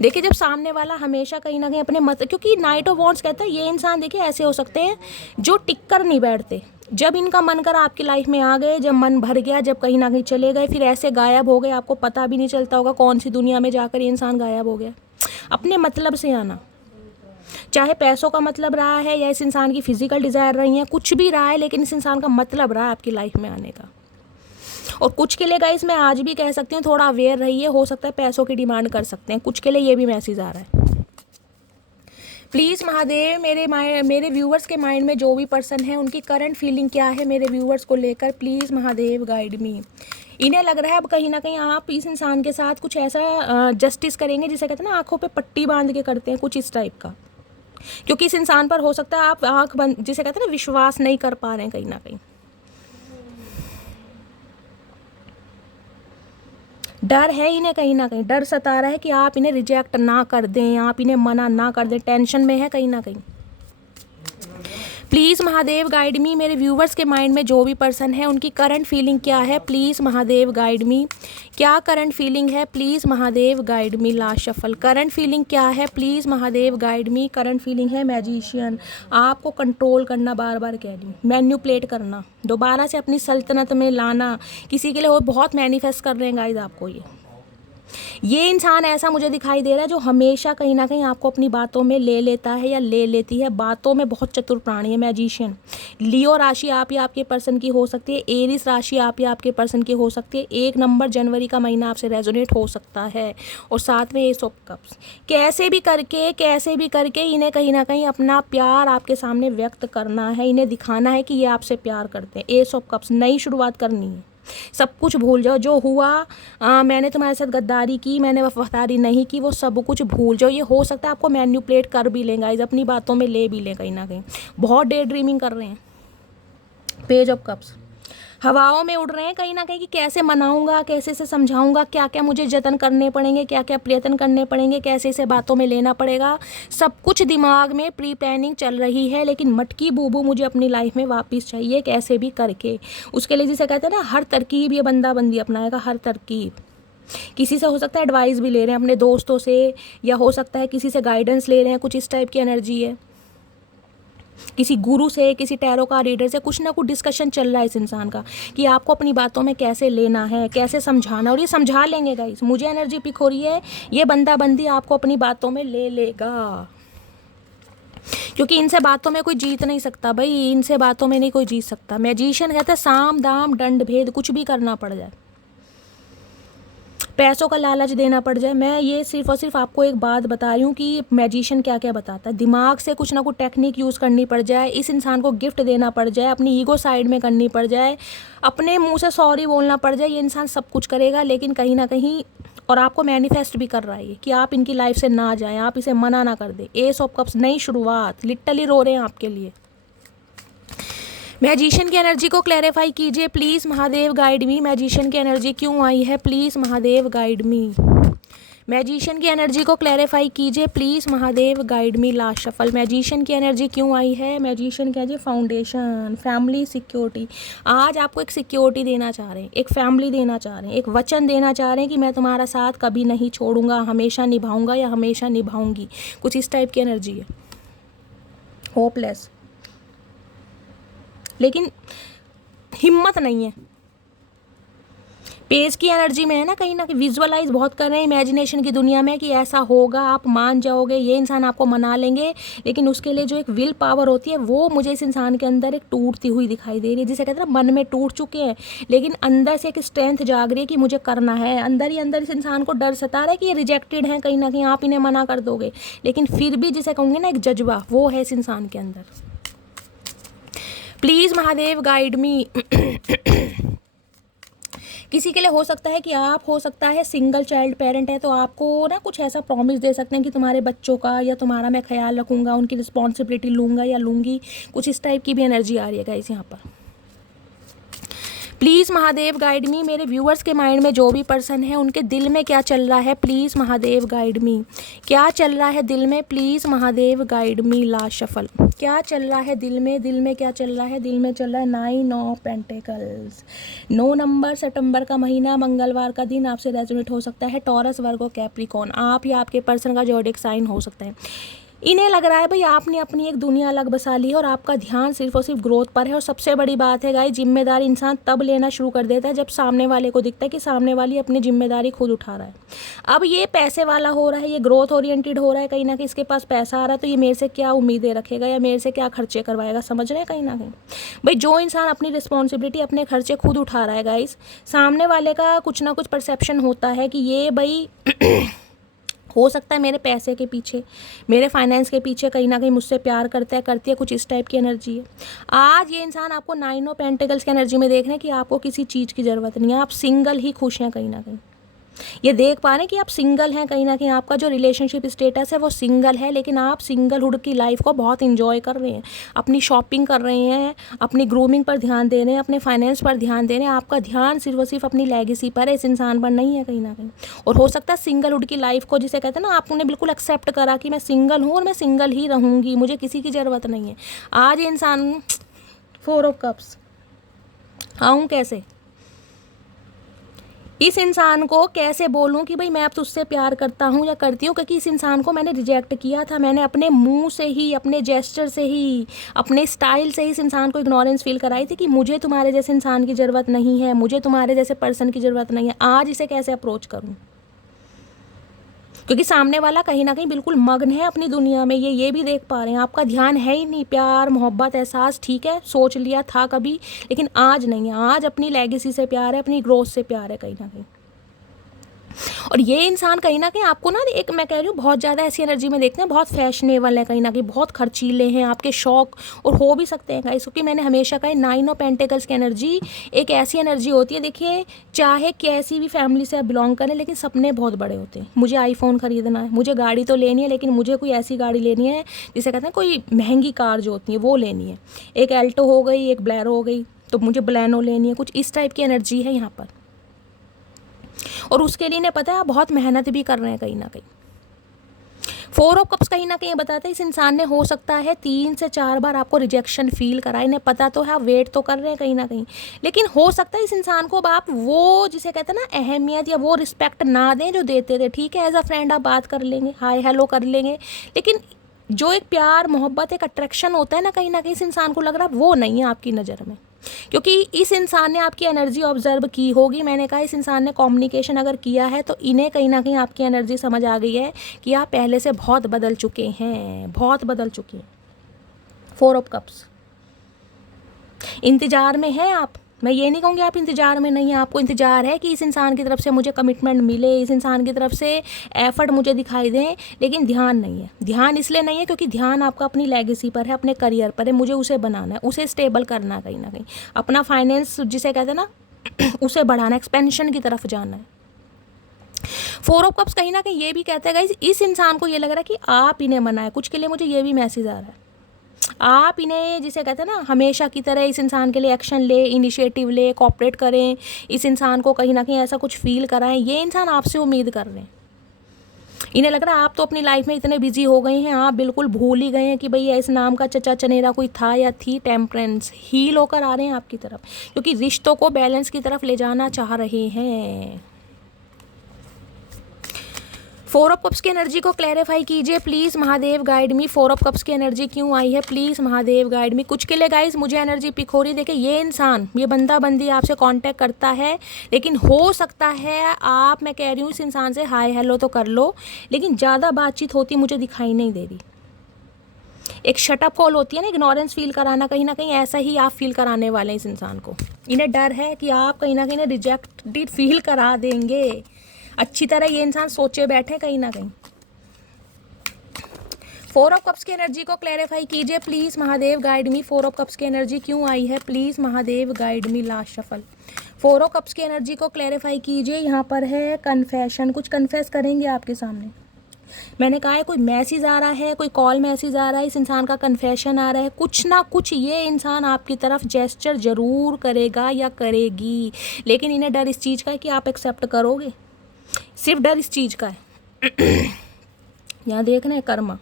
देखिए जब सामने वाला हमेशा कहीं ना कहीं अपने क्योंकि नाइट ऑफ वॉन्ड्स कहता है ये इंसान देखिए ऐसे हो सकते हैं जो टिक कर नहीं बैठते। जब इनका मन कर आपकी लाइफ में आ गए, जब मन भर गया, जब कहीं ना कहीं चले गए, फिर ऐसे गायब हो गए, आपको पता भी नहीं चलता होगा कौन सी दुनिया में जाकर ये इंसान गायब हो गया। अपने मतलब से आना, चाहे पैसों का मतलब रहा है या इस इंसान की फिजिकल डिज़ायर रही है, कुछ भी रहा है, लेकिन इस इंसान का मतलब रहा है आपकी लाइफ में आने का। और कुछ के लिए गाइस मैं आज भी कह सकती हूँ थोड़ा अवेयर रहिए, हो सकता है पैसों की डिमांड कर सकते हैं, कुछ के लिए ये भी मैसेज आ रहा है। प्लीज़ महादेव मेरे व्यूवर्स के माइंड में जो भी पर्सन है उनकी करंट फीलिंग क्या है मेरे व्यूवर्स को लेकर, प्लीज़ महादेव गाइड मी। इन्हें लग रहा है अब कहीं ना कहीं आप इस इंसान के साथ कुछ ऐसा जस्टिस करेंगे जिसे कहते हैं ना आंखों पे पट्टी बांध के करते हैं, कुछ इस टाइप का। क्योंकि इस इंसान पर हो सकता है आप आंख बंद, जिसे कहते हैं ना विश्वास नहीं कर पा रहे हैं कहीं ना कहीं। डर है इन्हें कहीं ना कहीं, डर सता रहा है कि आप इन्हें रिजेक्ट ना कर दें, आप इन्हें मना ना कर दें, टेंशन में है कहीं ना कहीं। प्लीज़ महादेव गाइड मी। मेरे व्यूवर्स के माइंड में जो भी पर्सन है उनकी करंट फीलिंग क्या है, प्लीज़ महादेव गाइड मी। क्या करंट फीलिंग है, please Mahadev guide me. Last shuffle. Current feeling क्या है, please Mahadev guide me. Current feeling है मैजिशियन, आपको कंट्रोल करना, बार बार कह रही हूँ, मैन्युपुलेट करना, दोबारा से अपनी सल्तनत में लाना। किसी के लिए वो बहुत मैनिफेस्ट कर रहे हैं गाइस आपको। ये इंसान ऐसा मुझे दिखाई दे रहा है जो हमेशा कहीं ना कहीं आपको अपनी बातों में ले लेता है या ले लेती है। बातों में बहुत चतुर प्राणी है, मैजिशियन। लियो राशि आप या आपके पर्सन की हो सकती है, एरिस राशि आप या आपके पर्सन की हो सकती है। 1 नंबर जनवरी का महीना आपसे रेजोनेट हो सकता है। और साथ में एस ऑफ कप्स। कैसे भी करके इन्हें कहीं ना कहीं अपना प्यार आपके सामने व्यक्त करना है, इन्हें दिखाना है कि ये आपसे प्यार करते हैं। एस ऑफ कप्स, नई शुरुआत करनी है, सब कुछ भूल जाओ जो हुआ। मैंने तुम्हारे साथ गद्दारी की, मैंने वफादारी नहीं की, वो सब कुछ भूल जाओ। ये हो सकता है आपको मैन्युपुलेट कर भी लें गाइस, अपनी बातों में ले भी लें कहीं ना कहीं। बहुत डे ड्रीमिंग कर रहे हैं। पेज ऑफ कप्स, हवाओं में उड़ रहे हैं कहीं ना कहीं कि कैसे मनाऊंगा, कैसे इसे समझाऊंगा, क्या क्या मुझे जतन करने पड़ेंगे, क्या क्या प्रयत्न करने पड़ेंगे, कैसे इसे बातों में लेना पड़ेगा। सब कुछ दिमाग में प्री प्लानिंग चल रही है, लेकिन मटकी बूबू मुझे अपनी लाइफ में वापस चाहिए कैसे भी करके। उसके लिए जिसे कहते हैं ना हर तरकीब ये बंदा बंदी अपनाएगा, हर तरकीब। किसी से हो सकता है एडवाइस भी ले रहे हैं अपने दोस्तों से, या हो सकता है किसी से गाइडेंस ले रहे हैं, कुछ इस टाइप की एनर्जी है। किसी गुरु से, किसी टैरो का रीडर से कुछ ना कुछ डिस्कशन चल रहा है इस इंसान का कि आपको अपनी बातों में कैसे लेना है, कैसे समझाना, और ये समझा लेंगे गाइस। मुझे एनर्जी पिक हो रही है, ये बंदा बंदी आपको अपनी बातों में ले लेगा, क्योंकि इनसे बातों में कोई जीत नहीं सकता भाई, इनसे बातों में नहीं कोई जीत सकता। मैजिशियन कहता है साम दाम दंड भेद कुछ भी करना पड़ जाए, पैसों का लालच देना पड़ जाए। मैं ये सिर्फ और सिर्फ आपको एक बात बता रही हूँ कि मैजिशियन क्या क्या बताता है। दिमाग से कुछ ना कुछ टेक्निक यूज़ करनी पड़ जाए, इस इंसान को गिफ्ट देना पड़ जाए, अपनी ईगो साइड में करनी पड़ जाए, अपने मुंह से सॉरी बोलना पड़ जाए, ये इंसान सब कुछ करेगा। लेकिन कहीं ना कहीं, और आपको मैनिफेस्ट भी कर रहा है कि आप इनकी लाइफ से ना जाएं, आप इसे मना ना कर दे। एस ऑफ कप्स, नई शुरुआत, लिटरली रो रहे हैं आपके लिए। मैजिशियन की एनर्जी को क्लैरिफाई कीजिए please Mahadev, guide me. Magician की एनर्जी क्यों आई है please Mahadev, guide me. Magician की एनर्जी को क्लैरिफाई कीजिए please Mahadev, guide me. Last shuffle. Magician की एनर्जी क्यों आई है? मैजिशियन क्या जी? Foundation, family, security. आज आपको एक सिक्योरिटी देना चाह रहे हैं, एक फैमिली देना चाह रहे हैं, एक वचन देना चाह रहे हैं कि मैं तुम्हारा साथ कभी नहीं छोड़ूंगा, हमेशा निभाऊंगा या हमेशा निभाऊंगी, कुछ इस टाइप की एनर्जी है। होपलेस, लेकिन हिम्मत नहीं है। पेज की एनर्जी में है ना, कहीं ना कहीं विजुअलाइज बहुत कर रहे हैं इमेजिनेशन की दुनिया में कि ऐसा होगा, आप मान जाओगे, ये इंसान आपको मना लेंगे। लेकिन उसके लिए जो एक विल पावर होती है वो मुझे इस इंसान के अंदर एक टूटती हुई दिखाई दे रही है, जिसे कहते हैं मन में टूट चुके हैं लेकिन अंदर से एक स्ट्रेंथ जाग रही है कि मुझे करना है। अंदर ही अंदर इस इंसान को डर सता रहा है कि ये रिजेक्टेड है, कहीं ना कहीं आप इन्हें मना कर दोगे, लेकिन फिर भी जिसे कहूँगे ना एक जज्बा, वो है इस इंसान के अंदर। प्लीज़ महादेव, गाइड मी। किसी के लिए हो सकता है कि आप, हो सकता है सिंगल चाइल्ड पेरेंट है, तो आपको ना कुछ ऐसा प्रॉमिस दे सकते हैं कि तुम्हारे बच्चों का या तुम्हारा मैं ख्याल रखूँगा, उनकी रिस्पॉन्सिबिलिटी लूँगा या लूँगी, कुछ इस टाइप की भी एनर्जी आ रही है गाइस यहाँ पर। प्लीज़ महादेव, गाइड मी। मेरे व्यूअर्स के माइंड में जो भी पर्सन है उनके दिल में क्या चल रहा है, प्लीज़ महादेव, गाइड मी। क्या चल रहा है दिल में, please Mahadev, guide me. Last shuffle. क्या चल रहा है दिल में, दिल में क्या चल रहा है? दिल में चल रहा है 9 ऑफ पेंटिकल्स। 9 नंबर, सितंबर का महीना, मंगलवार का दिन आपसे रेजोनेट हो सकता है। टॉरस, वर्गो, कैप्रिकॉर्न, आप या आपके पर्सन का ज़ोडिएक साइन हो सकता है। इन्हें लग रहा है भाई आपने अपनी एक दुनिया अलग बसा ली है और आपका ध्यान सिर्फ और सिर्फ ग्रोथ पर है। और सबसे बड़ी बात है गाइस, जिम्मेदारी इंसान तब लेना शुरू कर देता है जब सामने वाले को दिखता है कि सामने वाली अपनी जिम्मेदारी खुद उठा रहा है। अब ये पैसे वाला हो रहा है, ये ग्रोथ ओरिएंटेड हो रहा है, कहीं ना कहीं इसके पास पैसा आ रहा है, तो ये मेरे से क्या उम्मीदें रखेगा या मेरे से क्या खर्चे करवाएगा, समझ रहे हैं कहीं ना कहीं। भाई जो इंसान अपनी रिस्पॉन्सिबिलिटी, अपने खर्चे खुद उठा रहा है गाइस, सामने वाले का कुछ ना कुछ परसेप्शन होता है कि ये भाई हो सकता है मेरे पैसे के पीछे, मेरे फाइनेंस के पीछे कहीं ना कहीं मुझसे प्यार करता है, करती है, कुछ इस टाइप की एनर्जी है। आज ये इंसान आपको 9 ऑफ पेंटिकल्स की एनर्जी में देख रहे हैं कि आपको किसी चीज़ की ज़रूरत नहीं है, आप सिंगल ही खुश हैं कहीं ना कहीं। ये देख पा रहे हैं कि आप सिंगल हैं, कहीं ना कहीं आपका जो रिलेशनशिप स्टेटस है वो सिंगल है, लेकिन आप सिंगलहुड की लाइफ को बहुत इंजॉय कर रहे हैं, अपनी शॉपिंग कर रहे हैं, अपनी ग्रूमिंग पर ध्यान दे रहे हैं, अपने फाइनेंस पर ध्यान दे रहे हैं। आपका ध्यान सिर्फ और सिर्फ अपनी लेगेसी पर है, इस इंसान पर नहीं है कहीं ना कहीं। और हो सकता है सिंगलहुड की लाइफ को, जिसे कहते हैं ना, आपने बिल्कुल एक्सेप्ट करा कि मैं सिंगल हूँ और मैं सिंगल ही रहूँगी, मुझे किसी की ज़रूरत नहीं है। आज ये इंसान 4 ऑफ कप्स, आऊँ कैसे, इस इंसान को कैसे बोलूं कि भाई मैं अब तुझसे प्यार करता हूं या करती हूं, क्योंकि इस इंसान को मैंने रिजेक्ट किया था। मैंने अपने मुंह से ही, अपने जेस्चर से ही, अपने स्टाइल से ही इस इंसान को इग्नोरेंस फील कराई थी कि मुझे तुम्हारे जैसे इंसान की ज़रूरत नहीं है, मुझे तुम्हारे जैसे पर्सन की ज़रूरत नहीं है। आज इसे कैसे अप्रोच करूं, क्योंकि सामने वाला कहीं ना कहीं बिल्कुल मग्न है अपनी दुनिया में। ये भी देख पा रहे हैं आपका ध्यान है ही नहीं। प्यार, मोहब्बत, एहसास ठीक है, सोच लिया था कभी, लेकिन आज नहीं है। आज अपनी लेगेसी से प्यार है, अपनी ग्रोथ से प्यार है कहीं ना कहीं। और ये इंसान कहीं ना कहीं आपको ना, एक मैं कह रही हूँ बहुत ज़्यादा ऐसी एनर्जी में देखते हैं, बहुत फैशनेबल है कहीं ना कहीं, बहुत खर्चीले हैं, आपके शौक और हो भी सकते हैं गाइस, क्योंकि मैंने हमेशा कहा 9 ऑफ पेंटिकल्स की एनर्जी एक ऐसी एनर्जी होती है, देखिए चाहे कैसी भी फैमिली से आप बिलोंग करें, लेकिन सपने बहुत बड़े होते हैं। मुझे आईफोन खरीदना है, मुझे गाड़ी तो लेनी है, लेकिन मुझे कोई ऐसी गाड़ी लेनी है जिसे कहते हैं कोई महंगी कार जो होती है वो लेनी है। एक एल्टो हो गई, एक ब्लेरो हो गई, तो मुझे बलेनो लेनी है, कुछ इस टाइप की एनर्जी है यहाँ पर। और उसके लिए इन्हें पता है आप बहुत मेहनत भी कर रहे हैं कहीं ना कहीं। फोर ऑफ कप्स कहीं ना कहीं बताता है इस इंसान ने हो सकता है 3 से 4 बार आपको रिजेक्शन फील करा, इन्हें पता तो है, वेट तो कर रहे हैं कहीं ना कहीं, लेकिन हो सकता है इस इंसान को अब आप वो जिसे कहते हैं ना अहमियत या वो रिस्पेक्ट ना दें जो देते थे। ठीक है, एज अ फ्रेंड आप बात कर लेंगे, हाय हेलो कर लेंगे, लेकिन जो एक प्यार मोहब्बत एक अट्रैक्शन होता है ना कहीं इस इंसान को लग रहा है वो नहीं है आपकी नज़र में, क्योंकि इस इंसान ने आपकी एनर्जी ऑब्जर्व की होगी। मैंने कहा इस इंसान ने कम्युनिकेशन अगर किया है तो इन्हें कहीं ना कहीं आपकी एनर्जी समझ आ गई है कि आप पहले से बहुत बदल चुके हैं, बहुत बदल चुके हैं। फोर ऑफ कप्स, इंतज़ार में हैं आप। मैं ये नहीं कहूँगी आप इंतज़ार में नहीं हैं, आपको इंतज़ार है कि इस इंसान की तरफ से मुझे कमिटमेंट मिले, इस इंसान की तरफ से एफर्ट मुझे दिखाई दें, लेकिन ध्यान नहीं है। ध्यान इसलिए नहीं है क्योंकि ध्यान आपका अपनी लेगेसी पर है, अपने करियर पर है, मुझे उसे बनाना है, उसे स्टेबल करना है, कहीं ना कहीं अपना फाइनेंस जिसे कहते हैं ना उसे बढ़ाना, एक्सपेंशन की तरफ जाना है। फोर ऑफ कप्स कहीं ना कहीं ये भी कहता है गाइस इस इंसान को ये लग रहा है कि आप इन्हें मनाएं, कुछ के लिए मुझे ये भी मैसेज आ रहा है आप इन्हें जिसे कहते हैं ना हमेशा की तरह इस इंसान के लिए एक्शन ले, इनिशिएटिव ले, कोऑपरेट करें, इस इंसान को कहीं ना कहीं ऐसा कुछ फील कराएं, ये इंसान आपसे उम्मीद कर रहे हैं। इन्हें लग रहा है आप तो अपनी लाइफ में इतने बिजी हो गए हैं, आप बिल्कुल भूल ही गए हैं कि भई इस नाम का चचा चनेरा कोई था या थी। टेम्परेंस हील होकर आ रहे हैं आपकी तरफ, क्योंकि रिश्तों को बैलेंस की तरफ ले जाना चाह रहे हैं। फोर ऑफ कप्स की एनर्जी को क्लैरिफाई कीजिए please Mahadev guide me. Four of cups की एनर्जी क्यों आई है प्लीज़ महादेव गाइड मी। कुछ के लिए गाइस मुझे एनर्जी पिक हो रही, देखिए ये इंसान ये बंदा बंदी आपसे कांटेक्ट करता है, लेकिन हो सकता है आप, मैं कह रही हूँ इस इंसान से हाय हेलो तो कर लो, लेकिन ज़्यादा बातचीत होती मुझे दिखाई नहीं दे रही। एक शटअप कॉल होती है ना, इग्नोरेंस फील कराना, कहीं ना कहीं ऐसा ही आप फील कराने वाले हैं इस इंसान को। इन्हें डर है कि आप कहीं ना कहीं रिजेक्टेड फील करा देंगे, अच्छी तरह ये इंसान सोचे बैठे कहीं ना कहीं। फोर ऑफ कप्स की एनर्जी को क्लैरिफाई कीजिए please Mahadev guide me. Four of cups की एनर्जी क्यों आई है please Mahadev guide me. Last shuffle. Four of cups की एनर्जी को क्लैरिफाई कीजिए। यहाँ पर है कन्फेशन, कुछ कन्फेस करेंगे आपके सामने। मैंने कहा है कोई मैसेज आ रहा है, कोई कॉल मैसेज आ रहा है, इस इंसान का कन्फेशन आ रहा है, कुछ ना कुछ ये इंसान आपकी तरफ जेस्चर ज़रूर करेगा या करेगी, लेकिन इन्हें डर इस चीज़ का है कि आप एक्सेप्ट करोगे, सिर्फ डर इस चीज़ का है। यहाँ देख रहे हैं karma,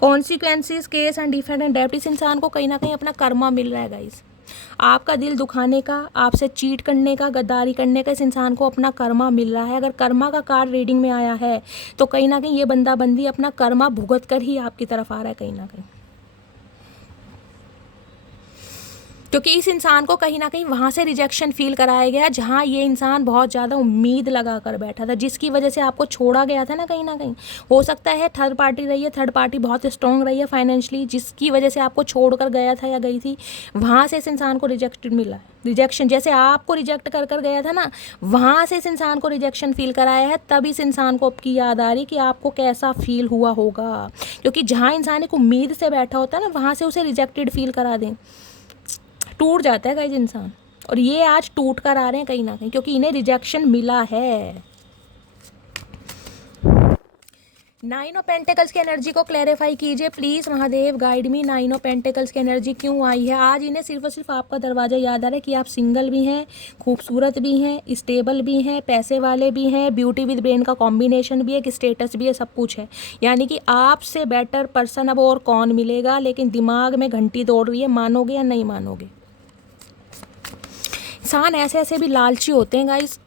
consequences, case and defend and डेप्ट। इस इंसान को कहीं ना कहीं अपना कर्मा मिल रहा है गाइस, आपका दिल दुखाने का, आपसे चीट करने का, गद्दारी करने का इस इंसान को अपना कर्मा मिल रहा है। अगर कर्मा का कार्ड रीडिंग में आया है तो कहीं ना कहीं ये बंदा बंदी अपना कर्मा भुगत कर ही आपकी तरफ आ रहा है कहीं ना कहीं, क्योंकि इस इंसान को कहीं ना कहीं वहाँ से रिजेक्शन फील कराया गया जहाँ ये इंसान बहुत ज़्यादा उम्मीद लगा कर बैठा था, जिसकी वजह से आपको छोड़ा गया था ना कहीं ना कहीं। हो सकता है थर्ड पार्टी रही है, थर्ड पार्टी बहुत स्ट्रॉन्ग रही है फाइनेंशियली, जिसकी वजह से आपको छोड़ कर गया था या गई थी, वहाँ से इस इंसान को रिजेक्टेड मिला है। रिजेक्शन जैसे आपको रिजेक्ट कर कर गया था ना, वहाँ से इस इंसान को रिजेक्शन फील कराया है, तब इस इंसान को आपकी याद आ रही कि आपको कैसा फील हुआ होगा, क्योंकि जहाँ इंसान एक उम्मीद से बैठा होता है ना, वहाँ से उसे रिजेक्टेड फील करा दें, टूट जाता है गाइस इंसान। और ये आज टूट कर आ रहे हैं कहीं ना कहीं, क्योंकि इन्हें रिजेक्शन मिला है। नाइन ऑफ पेंटिकल्स की एनर्जी को क्लैरिफाई कीजिए please Mahadev guide me. Nine of pentacles की एनर्जी क्यों आई है आज इन्हें? सिर्फ और सिर्फ आपका दरवाज़ा याद आ रहा है कि आप सिंगल भी हैं, खूबसूरत भी हैं, स्टेबल भी हैं, पैसे वाले भी हैं, ब्यूटी विद ब्रेन का कॉम्बिनेशन भी है, कि स्टेटस भी है, सब कुछ है। यानी कि आपसे बेटर पर्सन अब और कौन मिलेगा, लेकिन दिमाग में घंटी दौड़ रही है, मानोगे या नहीं मानोगे। इंसान ऐसे ऐसे भी लालची होते हैं गाइस।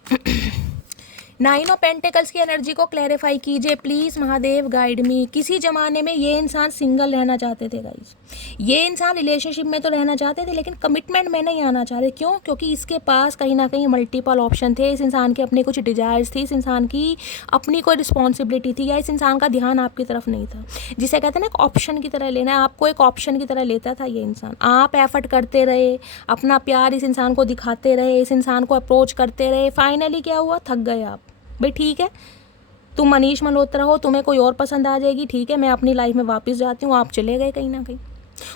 नाइन ऑफ पेंटिकल्स की एनर्जी को क्लैरिफाई कीजिए प्लीज़ महादेव गाइड मी। किसी ज़माने में ये इंसान सिंगल रहना चाहते थे गाइस, ये इंसान रिलेशनशिप में तो रहना चाहते थे लेकिन कमिटमेंट में नहीं आना चाह रहे। क्यों? क्योंकि इसके पास कहीं ना कहीं मल्टीपल ऑप्शन थे, इस इंसान के अपने कुछ डिजायर्स थी, इस इंसान की अपनी कोई रिस्पॉन्सिबिलिटी थी, या इस इंसान का ध्यान आपकी तरफ नहीं था। जिसे कहते हैं ना एक ऑप्शन की तरह लेना है, आपको एक ऑप्शन की तरह लेता था ये इंसान। आप एफर्ट करते रहे, अपना प्यार इस इंसान को दिखाते रहे, इस इंसान को अप्रोच करते रहे, फाइनली क्या हुआ? थक गए आप। भाई ठीक है, तुम मनीष मल्होत्रा हो, तुम्हें कोई और पसंद आ जाएगी, ठीक है, मैं अपनी लाइफ में वापस जाती हूँ। आप चले गए कहीं ना कहीं,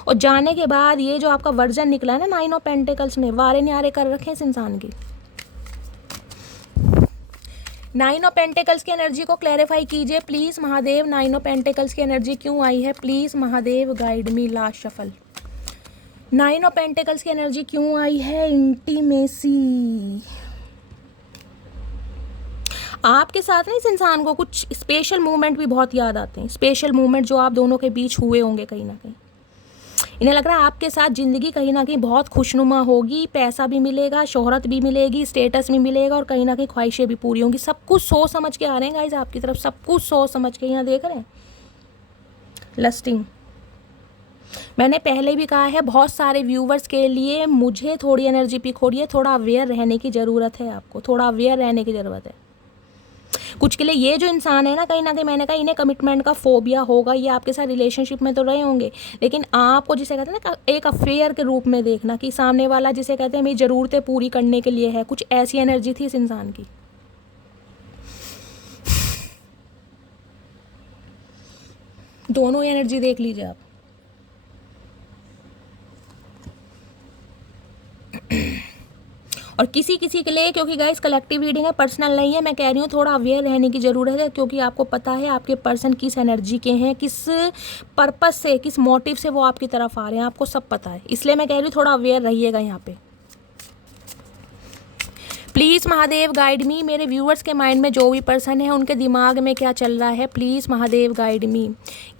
और जाने के बाद ये जो आपका वर्जन निकला है ना नाइन ऑफ पेंटिकल्स में, वारे न्यारे कर रखे इस इंसान की। नाइन ऑफ पेंटिकल्स की एनर्जी को क्लैरिफाई कीजिए please Mahadev. Nine of pentacles की एनर्जी क्यों आई है please Mahadev guide me. Last shuffle. Nine of pentacles की एनर्जी क्यों आई है? इंटीमेसी। आपके साथ ना इस इंसान को कुछ स्पेशल मोमेंट भी बहुत याद आते हैं, स्पेशल मोमेंट जो आप दोनों के बीच हुए होंगे कहीं ना कहीं। इन्हें लग रहा है आपके साथ ज़िंदगी कहीं ना कहीं बहुत खुशनुमा होगी, पैसा भी मिलेगा, शोहरत भी मिलेगी, स्टेटस भी मिलेगा और कहीं ना कहीं ख्वाहिशें भी पूरी होंगी। सब कुछ सोच समझ के आ रहे हैं गाइस आपकी तरफ, सब कुछ सोच समझ के यहाँ देख रहे हैं। लस्टिंग, मैंने पहले भी कहा है, बहुत सारे व्यूवर्स के लिए मुझे थोड़ी एनर्जी पिक हो रही है, थोड़ा अवेयर रहने की ज़रूरत है आपको, थोड़ा अवेयर रहने की ज़रूरत है। कुछ के लिए ये जो इंसान है ना कहीं मैंने कहा इन्हें कमिटमेंट का फोबिया होगा, ये आपके साथ रिलेशनशिप में तो रहे होंगे लेकिन आपको जिसे कहते हैं ना एक अफेयर के रूप में देखना कि सामने वाला जिसे कहते हैं मेरी ज़रूरतें पूरी करने के लिए है, कुछ ऐसी एनर्जी थी इस इंसान की। दोनों एनर्जी देख लीजिए आप। और किसी किसी के लिए, क्योंकि गाइस कलेक्टिव रीडिंग है, पर्सनल नहीं है, मैं कह रही हूँ थोड़ा अवेयर रहने की ज़रूरत है, क्योंकि आपको पता है आपके पर्सन किस एनर्जी के हैं, किस पर्पस से, किस मोटिव से वो आपकी तरफ आ रहे हैं, आपको सब पता है। इसलिए मैं कह रही हूँ थोड़ा अवेयर रहिएगा यहाँ पे। प्लीज़ महादेव गाइड मी, मेरे व्यूअर्स के माइंड में जो भी पर्सन है उनके दिमाग में क्या चल रहा है, प्लीज़ महादेव गाइड मी।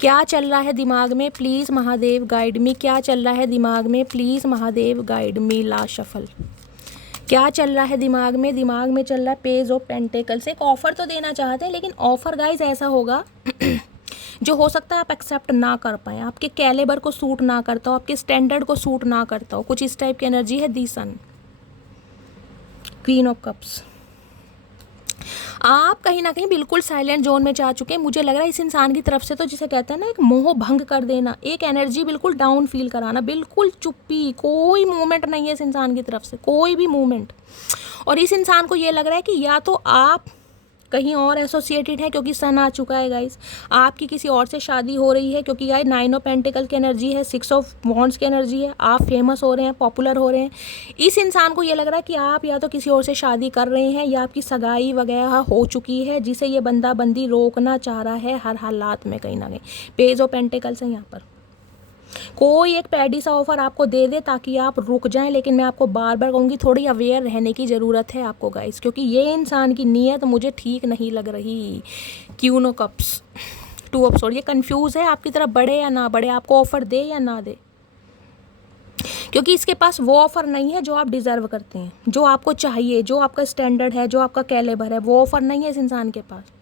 क्या चल रहा है दिमाग में, प्लीज़ महादेव गाइड मी। क्या चल रहा है दिमाग में, please Mahadev guide me. Last shuffle, क्या चल रहा है दिमाग में? दिमाग में चल रहा है पेज ऑफ पेंटिकल्स। एक ऑफ़र तो देना चाहते हैं लेकिन ऑफ़र गाइज ऐसा होगा जो हो सकता है आप एक्सेप्ट ना कर पाएँ, आपके कैलिबर को सूट ना करता हो, आपके स्टैंडर्ड को सूट ना करता हो, कुछ इस टाइप की एनर्जी है। दी सन, क्वीन ऑफ कप्स, आप कहीं ना कहीं बिल्कुल साइलेंट जोन में जा चुके हैं। मुझे लग रहा है इस इंसान की तरफ से तो जिसे कहते हैं ना एक मोह भंग कर देना, एक एनर्जी बिल्कुल डाउन फील कराना, बिल्कुल चुप्पी, कोई मूवमेंट नहीं है इस इंसान की तरफ से, कोई भी मूवमेंट। और इस इंसान को ये लग रहा है कि या तो आप कहीं और एसोसिएटेड है क्योंकि सन आ चुका है गाइस, आपकी किसी और से शादी हो रही है क्योंकि गाइस 9 ऑफ पेंटिकल की एनर्जी है, 6 ऑफ वॉन्ड्स की एनर्जी है, आप फेमस हो रहे हैं, पॉपुलर हो रहे हैं। इस इंसान को ये लग रहा है कि आप या तो किसी और से शादी कर रहे हैं या आपकी सगाई वगैरह हो चुकी है, जिसे ये बंदा बंदी रोकना चाह रहा है हर हालात में कहीं ना कहीं। पेज ऑफ पेंटिकल्स है यहाँ पर। कोई एक पैडी सा ऑफर आपको दे दे ताकि आप रुक जाएं, लेकिन मैं आपको बार बार कहूँगी थोड़ी अवेयर रहने की ज़रूरत है आपको गाइस, क्योंकि ये इंसान की नीयत मुझे ठीक नहीं लग रही। Queen of cups, 2 of sword, ये कंफ्यूज है आपकी तरफ बढ़े या ना बढ़े, आपको ऑफर दे या ना दे, क्योंकि इसके पास वो ऑफर नहीं है जो आप डिज़र्व करते हैं, जो आपको चाहिए, जो आपका स्टैंडर्ड है, जो आपका कैलिबर है, वो ऑफर नहीं है इस इंसान के पास।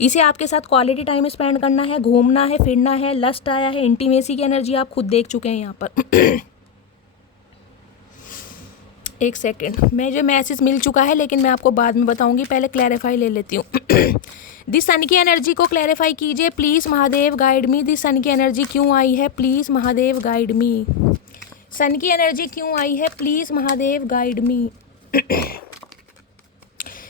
इसे आपके साथ क्वालिटी टाइम स्पेंड करना है, घूमना है, फिरना है, लस्ट आया है, इंटीमेसी की एनर्जी आप खुद देख चुके हैं यहाँ पर। एक सेकेंड, मैं जो मैसेज मिल चुका है लेकिन मैं आपको बाद में बताऊंगी, पहले क्लैरिफाई ले लेती हूँ। दिस सन की एनर्जी को क्लैरिफाई कीजिए please Mahadev guide me. This sun की एनर्जी क्यों आई है, please Mahadev guide me. Sun की एनर्जी क्यों आई है, please Mahadev guide me.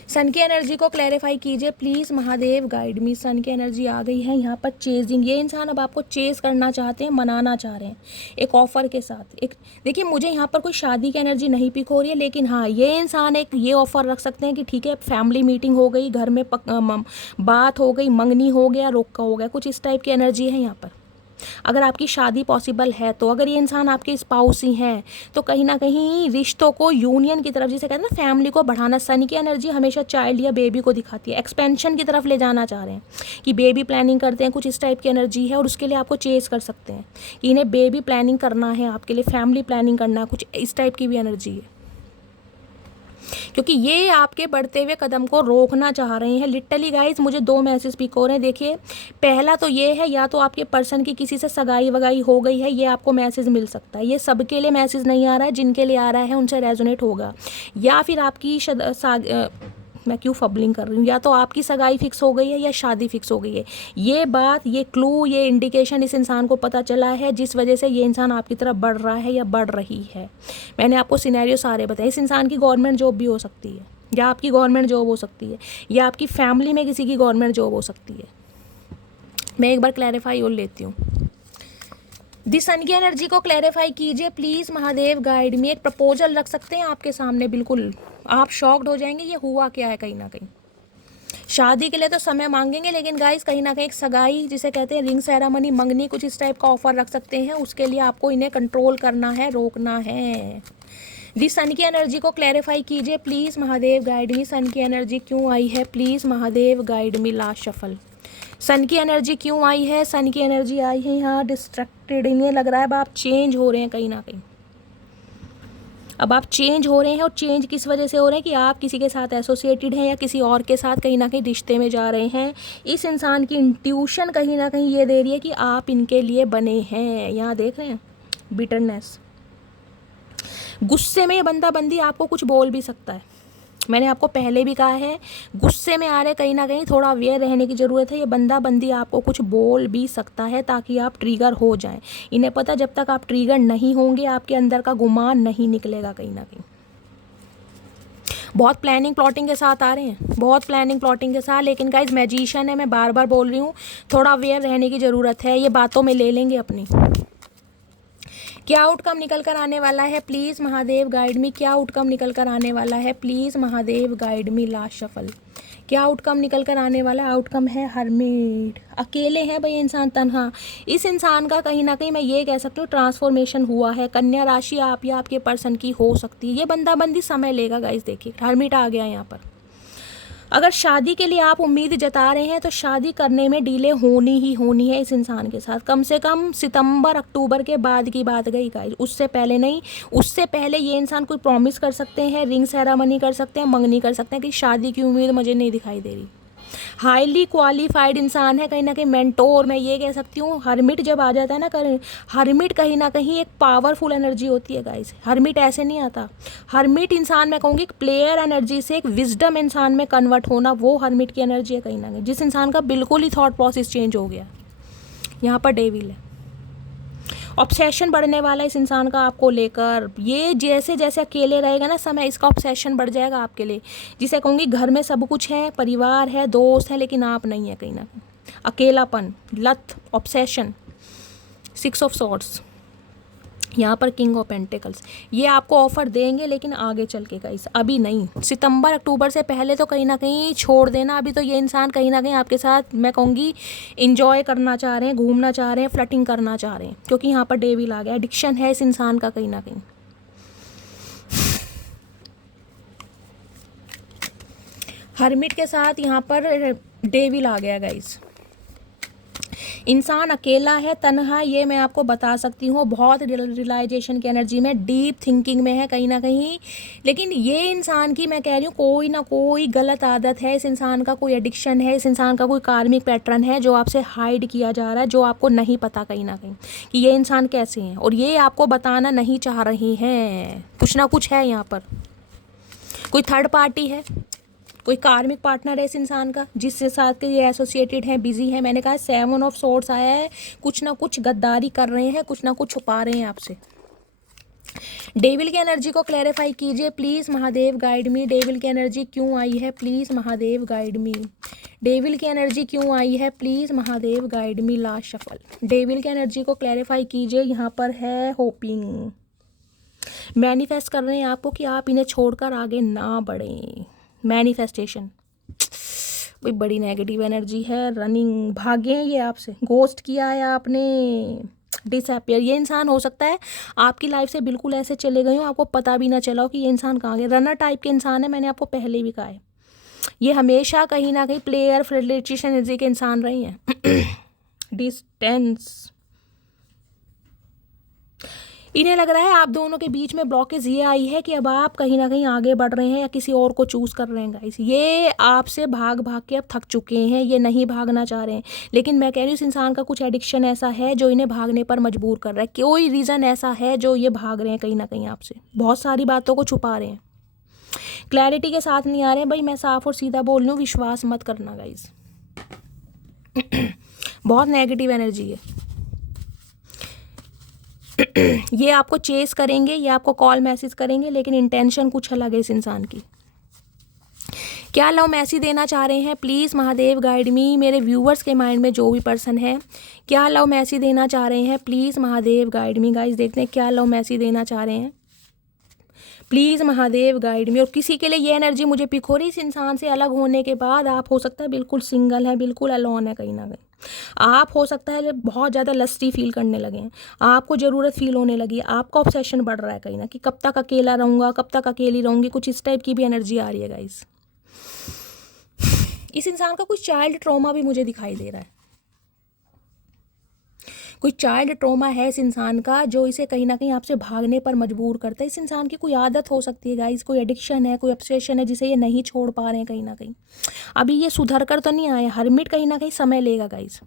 Sun की एनर्जी को क्लैरिफाई कीजिए please Mahadev guide me. Sun की एनर्जी आ गई है यहाँ पर। चेजिंग, ये इंसान अब आपको चेज करना चाहते हैं, मनाना चाह रहे हैं एक ऑफ़र के साथ। एक देखिए, मुझे यहाँ पर कोई शादी की एनर्जी नहीं पिक हो रही है, लेकिन हाँ ये इंसान एक ये ऑफ़र रख सकते हैं कि ठीक है फैमिली मीटिंग हो गई, घर में बात हो गई, मंगनी हो गया, रोका हो गया, कुछ इस टाइप की एनर्जी है यहाँ पर। अगर आपकी शादी पॉसिबल है तो, अगर ये इंसान आपके स्पाउस ही हैं तो कहीं ना कहीं रिश्तों को यूनियन की तरफ, जिसे कहते हैं ना फैमिली को बढ़ाना। सन की एनर्जी हमेशा चाइल्ड या बेबी को दिखाती है, एक्सपेंशन की तरफ ले जाना चाह रहे हैं कि बेबी प्लानिंग करते हैं, कुछ इस टाइप की एनर्जी है। और उसके लिए आपको चेज कर सकते हैं कि इन्हें बेबी प्लानिंग करना है, आपके लिए फैमिली प्लानिंग करना है, कुछ इस टाइप की भी एनर्जी है, क्योंकि ये आपके बढ़ते हुए कदम को रोकना चाह रहे हैं। लिटरली गाइज मुझे 2 मैसेज पिक हो रहे हैं। देखिए, पहला तो ये है, या तो आपके पर्सन की किसी से सगाई वगाई हो गई है, ये आपको मैसेज मिल सकता है। ये सबके लिए मैसेज नहीं आ रहा है, जिनके लिए आ रहा है उनसे रेजोनेट होगा। या फिर आपकी मैं क्यों फबलिंग कर रही हूँ, या तो आपकी सगाई फिक्स हो गई है या शादी फिक्स हो गई है। ये बात, ये क्लू, ये इंडिकेशन इस इंसान को पता चला है, जिस वजह से ये इंसान आपकी तरफ बढ़ रहा है या बढ़ रही है। मैंने आपको सिनेरियो सारे बताए। इस इंसान की गवर्नमेंट जॉब भी हो सकती है, या आपकी गवर्नमेंट जॉब हो सकती है, या आपकी फैमिली में किसी की गवर्नमेंट जॉब हो सकती है। मैं एक बार क्लैरिफाई और लेती हूँ। दिस सन की एनर्जी को क्लैरिफाई कीजिए प्लीज़ महादेव गाइड में। एक प्रपोजल रख सकते हैं आपके सामने, बिल्कुल आप शॉक्ड हो जाएंगे ये हुआ क्या है। कहीं ना कहीं शादी के लिए तो समय मांगेंगे, लेकिन गाइस कहीं ना कहीं एक सगाई, जिसे कहते हैं रिंग सेरेमनी, मंगनी, कुछ इस टाइप का ऑफर रख सकते हैं। उसके लिए आपको इन्हें कंट्रोल करना है, रोकना है। जी सन की एनर्जी को क्लैरिफाई कीजिए please Mahadev guide me. Sun की एनर्जी क्यों आई है please Mahadev guide me. Last shuffle. Sun की एनर्जी क्यों आई है? सन की एनर्जी आई है यहाँ डिस्ट्रैक्टेड। इन्हें लग रहा है अब आप चेंज हो रहे हैं कहीं ना कहीं। अब आप चेंज हो रहे हैं, और चेंज किस वजह से हो रहे हैं कि आप किसी के साथ एसोसिएटेड हैं या किसी और के साथ कहीं ना कहीं रिश्ते में जा रहे हैं। इस इंसान की इंट्यूशन कहीं ना कहीं ये दे रही है कि आप इनके लिए बने हैं। यहाँ देख रहे हैं बिटरनेस। गुस्से में ये बंदा बंदी आपको कुछ बोल भी सकता है। मैंने आपको पहले भी कहा है, गुस्से में आ रहे कहीं ना कहीं, थोड़ा अवेयर रहने की ज़रूरत है। ये बंदा बंदी आपको कुछ बोल भी सकता है ताकि आप ट्रिगर हो जाएं। इन्हें पता जब तक आप ट्रिगर नहीं होंगे आपके अंदर का गुमान नहीं निकलेगा कहीं ना कहीं। बहुत प्लानिंग प्लॉटिंग के साथ आ रहे हैं, बहुत प्लानिंग प्लॉटिंग के साथ। लेकिन गाइस मैजिशियन है, मैं बार बार बोल रही हूँ, थोड़ा अवेयर रहने की ज़रूरत है। ये बातों में ले लेंगे अपनी। क्या आउटकम निकल कर आने वाला है प्लीज़ महादेव गाइड मी। क्या आउटकम निकल कर आने वाला है please Mahadev guide me. Last shuffle. क्या आउटकम निकल कर आने वाला है? आउटकम है हर्मिट। अकेले हैं भाई इंसान, तन्हा। इस इंसान का कहीं ना कहीं मैं ये कह सकती हूँ ट्रांसफॉर्मेशन हुआ है। कन्या राशि आप या आपके पर्सन की हो सकती है। ये बंदा बंदी समय लेगा गाइस। देखिए हर्मिट आ गया यहाँ पर। अगर शादी के लिए आप उम्मीद जता रहे हैं तो शादी करने में डिले होनी ही होनी है इस इंसान के साथ। कम से कम सितंबर अक्टूबर के बाद की बात गई गाइस, उससे पहले नहीं। उससे पहले ये इंसान कोई प्रॉमिस कर सकते हैं, रिंग सेरेमनी कर सकते हैं, मंगनी कर सकते हैं कि शादी की उम्मीद मुझे नहीं दिखाई दे रही। हाईली क्वालिफाइड इंसान है कहीं ना कहीं, मेंटोर मैं ये कह सकती हूँ। हर्मिट जब आ जाता है ना, हर्मिट कहीं ना कहीं एक पावरफुल एनर्जी होती है गाइस। हर्मिट ऐसे नहीं आता। हर्मिट इंसान मैं कहूँगी प्लेयर एनर्जी से एक विजडम इंसान में कन्वर्ट होना, वो हर्मिट की एनर्जी है कहीं ना कहीं। जिस इंसान का बिल्कुल ही थॉट प्रोसेस चेंज हो गया। यहाँ पर डेविल है। ऑब्सेशन बढ़ने वाला इस इंसान का आपको लेकर। ये जैसे जैसे अकेले रहेगा ना समय, इसका ऑब्सेशन बढ़ जाएगा आपके लिए। जिसे कहूँगी घर में सब कुछ है, परिवार है, दोस्त है, लेकिन आप नहीं है कहीं ना कहीं। अकेलापन, लत, ऑब्सेशन। 6 of swords. यहाँ पर किंग ऑफ पेंटिकल्स। ये आपको ऑफर देंगे लेकिन आगे चल के गाइस, अभी नहीं। सितंबर अक्टूबर से पहले तो कहीं ना कहीं छोड़ देना। अभी तो ये इंसान कहीं ना कहीं आपके साथ मैं कहूँगी इंजॉय करना चाह रहे हैं, घूमना चाह रहे हैं, फ्लर्टिंग करना चाह रहे हैं, क्योंकि यहाँ पर डेविल आ गया। एडिक्शन है इस इंसान का कहीं ना कहीं। हर्मिट के साथ यहाँ पर डेविल आ गया गाइस। इंसान अकेला है, तन्हा, ये मैं आपको बता सकती हूँ। बहुत रियलाइजेशन की एनर्जी में, डीप थिंकिंग में है कहीं ना कहीं। लेकिन ये इंसान की मैं कह रही हूँ कोई ना कोई गलत आदत है इस इंसान का, कोई एडिक्शन है इस इंसान का, कोई कार्मिक पैटर्न है जो आपसे हाइड किया जा रहा है, जो आपको नहीं पता कहीं ना कहीं कि ये इंसान कैसे हैं, और ये आपको बताना नहीं चाह रही हैं। कुछ ना कुछ है यहाँ पर। कोई थर्ड पार्टी है, कोई कार्मिक पार्टनर है इस इंसान का जिसके साथ के ये एसोसिएटेड हैं, बिजी हैं। मैंने कहा 7 ऑफ सोर्ड्स आया है। कुछ ना कुछ गद्दारी कर रहे हैं, कुछ ना कुछ छुपा रहे हैं आपसे। डेविल की एनर्जी को क्लैरिफाई कीजिए please Mahadev guide me. Devil की एनर्जी क्यों आई है please Mahadev guide me. Devil की एनर्जी क्यों आई है please Mahadev guide me. Last shuffle. Devil की एनर्जी को क्लैरिफाई कीजिए। यहाँ पर है होपिंग। मैनिफेस्ट कर रहे हैं आपको कि आप इन्हें छोड़कर आगे ना बढ़ें। मैनिफेस्टेशन। कोई बड़ी नेगेटिव एनर्जी है। रनिंग, भागे हैं ये आपसे, घोस्ट किया है आपने, डिसअपियर। ये इंसान हो सकता है आपकी लाइफ से बिल्कुल ऐसे चले गए हो, आपको पता भी ना चला हो कि ये इंसान कहाँ गया। रनर टाइप के इंसान है, मैंने आपको पहले भी कहा है। ये हमेशा कहीं ना कहीं प्लेयर फ्लर्टेशियस एनर्जी के इंसान रही हैं। डिस्टेंस। इन्हें लग रहा है आप दोनों के बीच में ब्लॉकेज ये आई है कि अब आप कहीं ना कहीं आगे बढ़ रहे हैं या किसी और को चूज़ कर रहे हैं गाइस। ये आपसे भाग भाग के अब थक चुके हैं, ये नहीं भागना चाह रहे हैं। लेकिन मैं कह रही हूँ इस इंसान का कुछ एडिक्शन ऐसा है जो इन्हें भागने पर मजबूर कर रहा है। कोई रीज़न ऐसा है जो ये भाग रहे हैं कहीं ना कहीं आपसे, बहुत सारी बातों को छुपा रहे हैं, क्लैरिटी के साथ नहीं आ रहे हैं। भाई मैं साफ और सीधा बोल रही हूँ, विश्वास मत करना गाइस। बहुत नेगेटिव एनर्जी है। ये आपको चेस करेंगे, ये आपको कॉल मैसेज करेंगे, लेकिन इंटेंशन कुछ अलग है इस इंसान की। क्या लव मैसेज देना चाह रहे हैं प्लीज़ महादेव गाइड मी। मेरे व्यूअर्स के माइंड में जो भी पर्सन है, क्या लव मैसेज देना चाह रहे हैं please Mahadev guide me. Guys देखते हैं क्या लव मैसेज देना चाह रहे हैं। प्लीज़ महादेव गाइड मी। और किसी के लिए ये एनर्जी मुझे पिक हो रही, इस इंसान से अलग होने के बाद आप हो सकता है बिल्कुल सिंगल है, बिल्कुल अलोन है कहीं ना कहीं। आप हो सकता है बहुत ज़्यादा लस्टी फील करने लगे हैं, आपको ज़रूरत फील होने लगी है, आपका ऑब्सेशन बढ़ रहा है कहीं ना कि कब तक अकेला रहूँगा, कब तक अकेली रहूँगी, कुछ इस टाइप की भी एनर्जी आ रही है गाइस। इस इंसान का कुछ चाइल्ड ट्रॉमा भी मुझे दिखाई दे रहा है, कोई चाइल्ड ट्रॉमा है इस इंसान का जो इसे कहीं ना कहीं आपसे भागने पर मजबूर करता है। इस इंसान की कोई आदत हो सकती है गाइस, कोई एडिक्शन है, कोई ऑब्सेशन है जिसे ये नहीं छोड़ पा रहे हैं कहीं ना कहीं। अभी ये सुधर कर तो नहीं आए, हरमिट कहीं ना कहीं समय लेगा गाइस।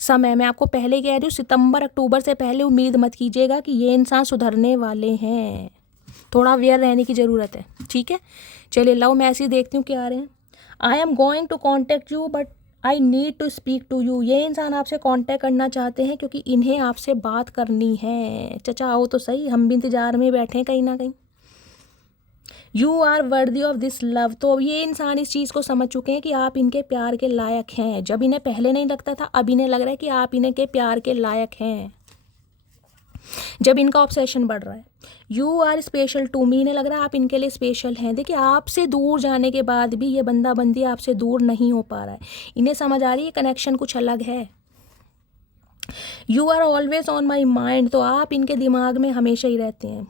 समय मैं आपको पहले कह रही हूँ, सितंबर अक्टूबर से पहले उम्मीद मत कीजिएगा कि ये इंसान सुधरने वाले हैं, थोड़ा अवेयर रहने की ज़रूरत है, ठीक है। चलिए लव मैसेज देखती हूँ क्या आ रहे हैं। I am going to contact you but I need to speak to you. ये इंसान आपसे कांटेक्ट करना चाहते हैं क्योंकि इन्हें आपसे बात करनी है। चचा आओ तो सही, हम भी इंतजार में बैठे हैं कहीं ना कहीं। You are worthy of this love. तो अब ये इंसान इस चीज़ को समझ चुके हैं कि आप इनके प्यार के लायक हैं। जब इन्हें पहले नहीं लगता था, अब इन्हें लग रहा है कि आप इन्हें के प्यार के लायक हैं, जब इनका ऑब्सेशन बढ़ रहा है। You are special to me, इन्हें लग रहा है आप इनके लिए स्पेशल हैं। देखिए आपसे दूर जाने के बाद भी ये बंदा बंदी आपसे दूर नहीं हो पा रहा है, इन्हें समझ आ रही है कनेक्शन कुछ अलग है। You are always on my mind, तो आप इनके दिमाग में हमेशा ही रहते हैं।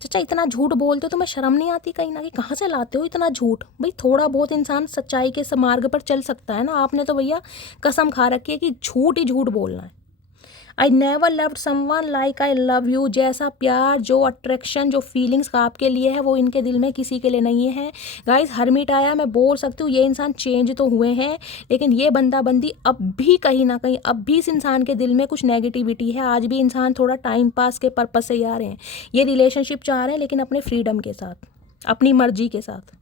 चाचा इतना झूठ बोलते हो तो मैं शर्म नहीं आती कहीं ना कहीं, कहाँ से लाते हो इतना झूठ? भाई थोड़ा बहुत इंसान सच्चाई के मार्ग पर चल सकता है ना, आपने तो भैया कसम खा रखी है कि झूठ ही झूठ बोलना है। I never loved someone like I love you. जैसा प्यार, जो अट्रैक्शन, जो फीलिंग्स आपके लिए है वो इनके दिल में किसी के लिए नहीं है गाइस। हरमिट आया, मैं बोल सकती हूँ ये इंसान चेंज तो हुए हैं, लेकिन ये बंदा बंदी अब भी कहीं ना कहीं, अब भी इस इंसान के दिल में कुछ नेगेटिविटी है। आज भी इंसान थोड़ा टाइम पास के पर्पस से ही आ रहे हैं, ये रिलेशनशिप चाह रहे हैं लेकिन अपने फ्रीडम के साथ, अपनी मर्जी के साथ।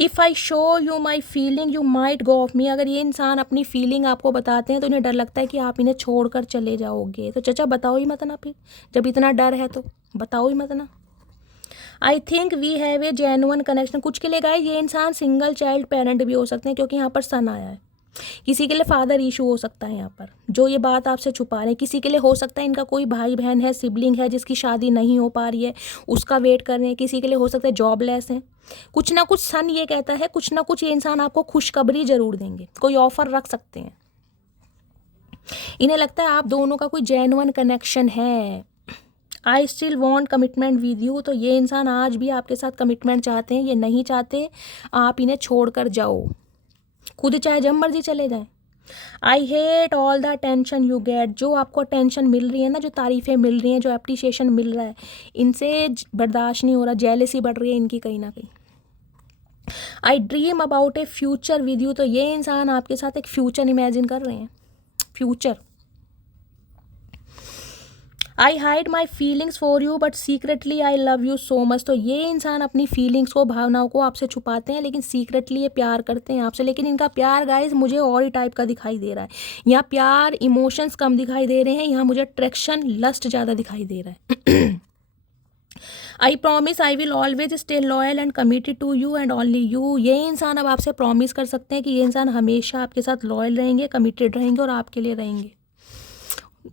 If I show you my feeling you might go of me. अगर ये इंसान अपनी फीलिंग आपको बताते हैं तो इन्हें डर लगता है कि आप इन्हें छोड़कर चले जाओगे। तो चाचा बताओ ही मत ना, फिर जब इतना डर है तो बताओ ही मत ना। I think we have a genuine connection. कुछ के लिए गाइस ये इंसान सिंगल चाइल्ड पेरेंट भी हो सकते हैं क्योंकि यहाँ पर सन आया है। किसी के लिए फादर इशू हो सकता है यहाँ पर, जो ये बात आपसे छुपा रहे हैं। किसी के लिए हो सकता है इनका कोई भाई बहन है, सिबलिंग है जिसकी शादी नहीं हो पा रही है, उसका वेट कर रहे हैं। किसी के लिए हो सकता है जॉबलेस है। कुछ ना कुछ सन ये कहता है, कुछ ना कुछ ये इंसान आपको खुशखबरी जरूर देंगे, कोई ऑफर रख सकते हैं। इन्हें लगता है आप दोनों का कोई जेन्युइन कनेक्शन है। I still want commitment with you. तो ये इंसान आज भी आपके साथ कमिटमेंट चाहते हैं, ये नहीं चाहते आप इन्हें छोड़कर जाओ, खुद चाहे जब मर्जी चले जाएं। I hate all the attention you get. जो आपको अटेंशन मिल रही है ना, जो तारीफ़ें मिल रही हैं, जो एप्रिसिएशन मिल रहा है, इनसे बर्दाश्त नहीं हो रहा, जेलसी बढ़ रही है इनकी कहीं ना कहीं। आई dream about A future with you. तो ये इंसान आपके साथ एक फ्यूचर इमेजिन कर रहे हैं, future. I hide my feelings for you but secretly I love you so much. तो ये इंसान अपनी फीलिंग्स को, भावनाओं को आपसे छुपाते हैं लेकिन सीक्रेटली ये प्यार करते हैं आपसे। लेकिन इनका प्यार गाइस मुझे और ही टाइप का दिखाई दे रहा है। यहाँ प्यार, इमोशंस कम दिखाई दे रहे हैं, यहाँ मुझे अट्रैक्शन, लस्ट ज़्यादा दिखाई दे रहा है। I promise I will always stay loyal and committed to you and only you. ये इंसान अब आपसे प्रॉमिस कर सकते हैं कि ये इंसान हमेशा आपके साथ लॉयल रहेंगे, कमिटेड रहेंगे और आपके लिए रहेंगे।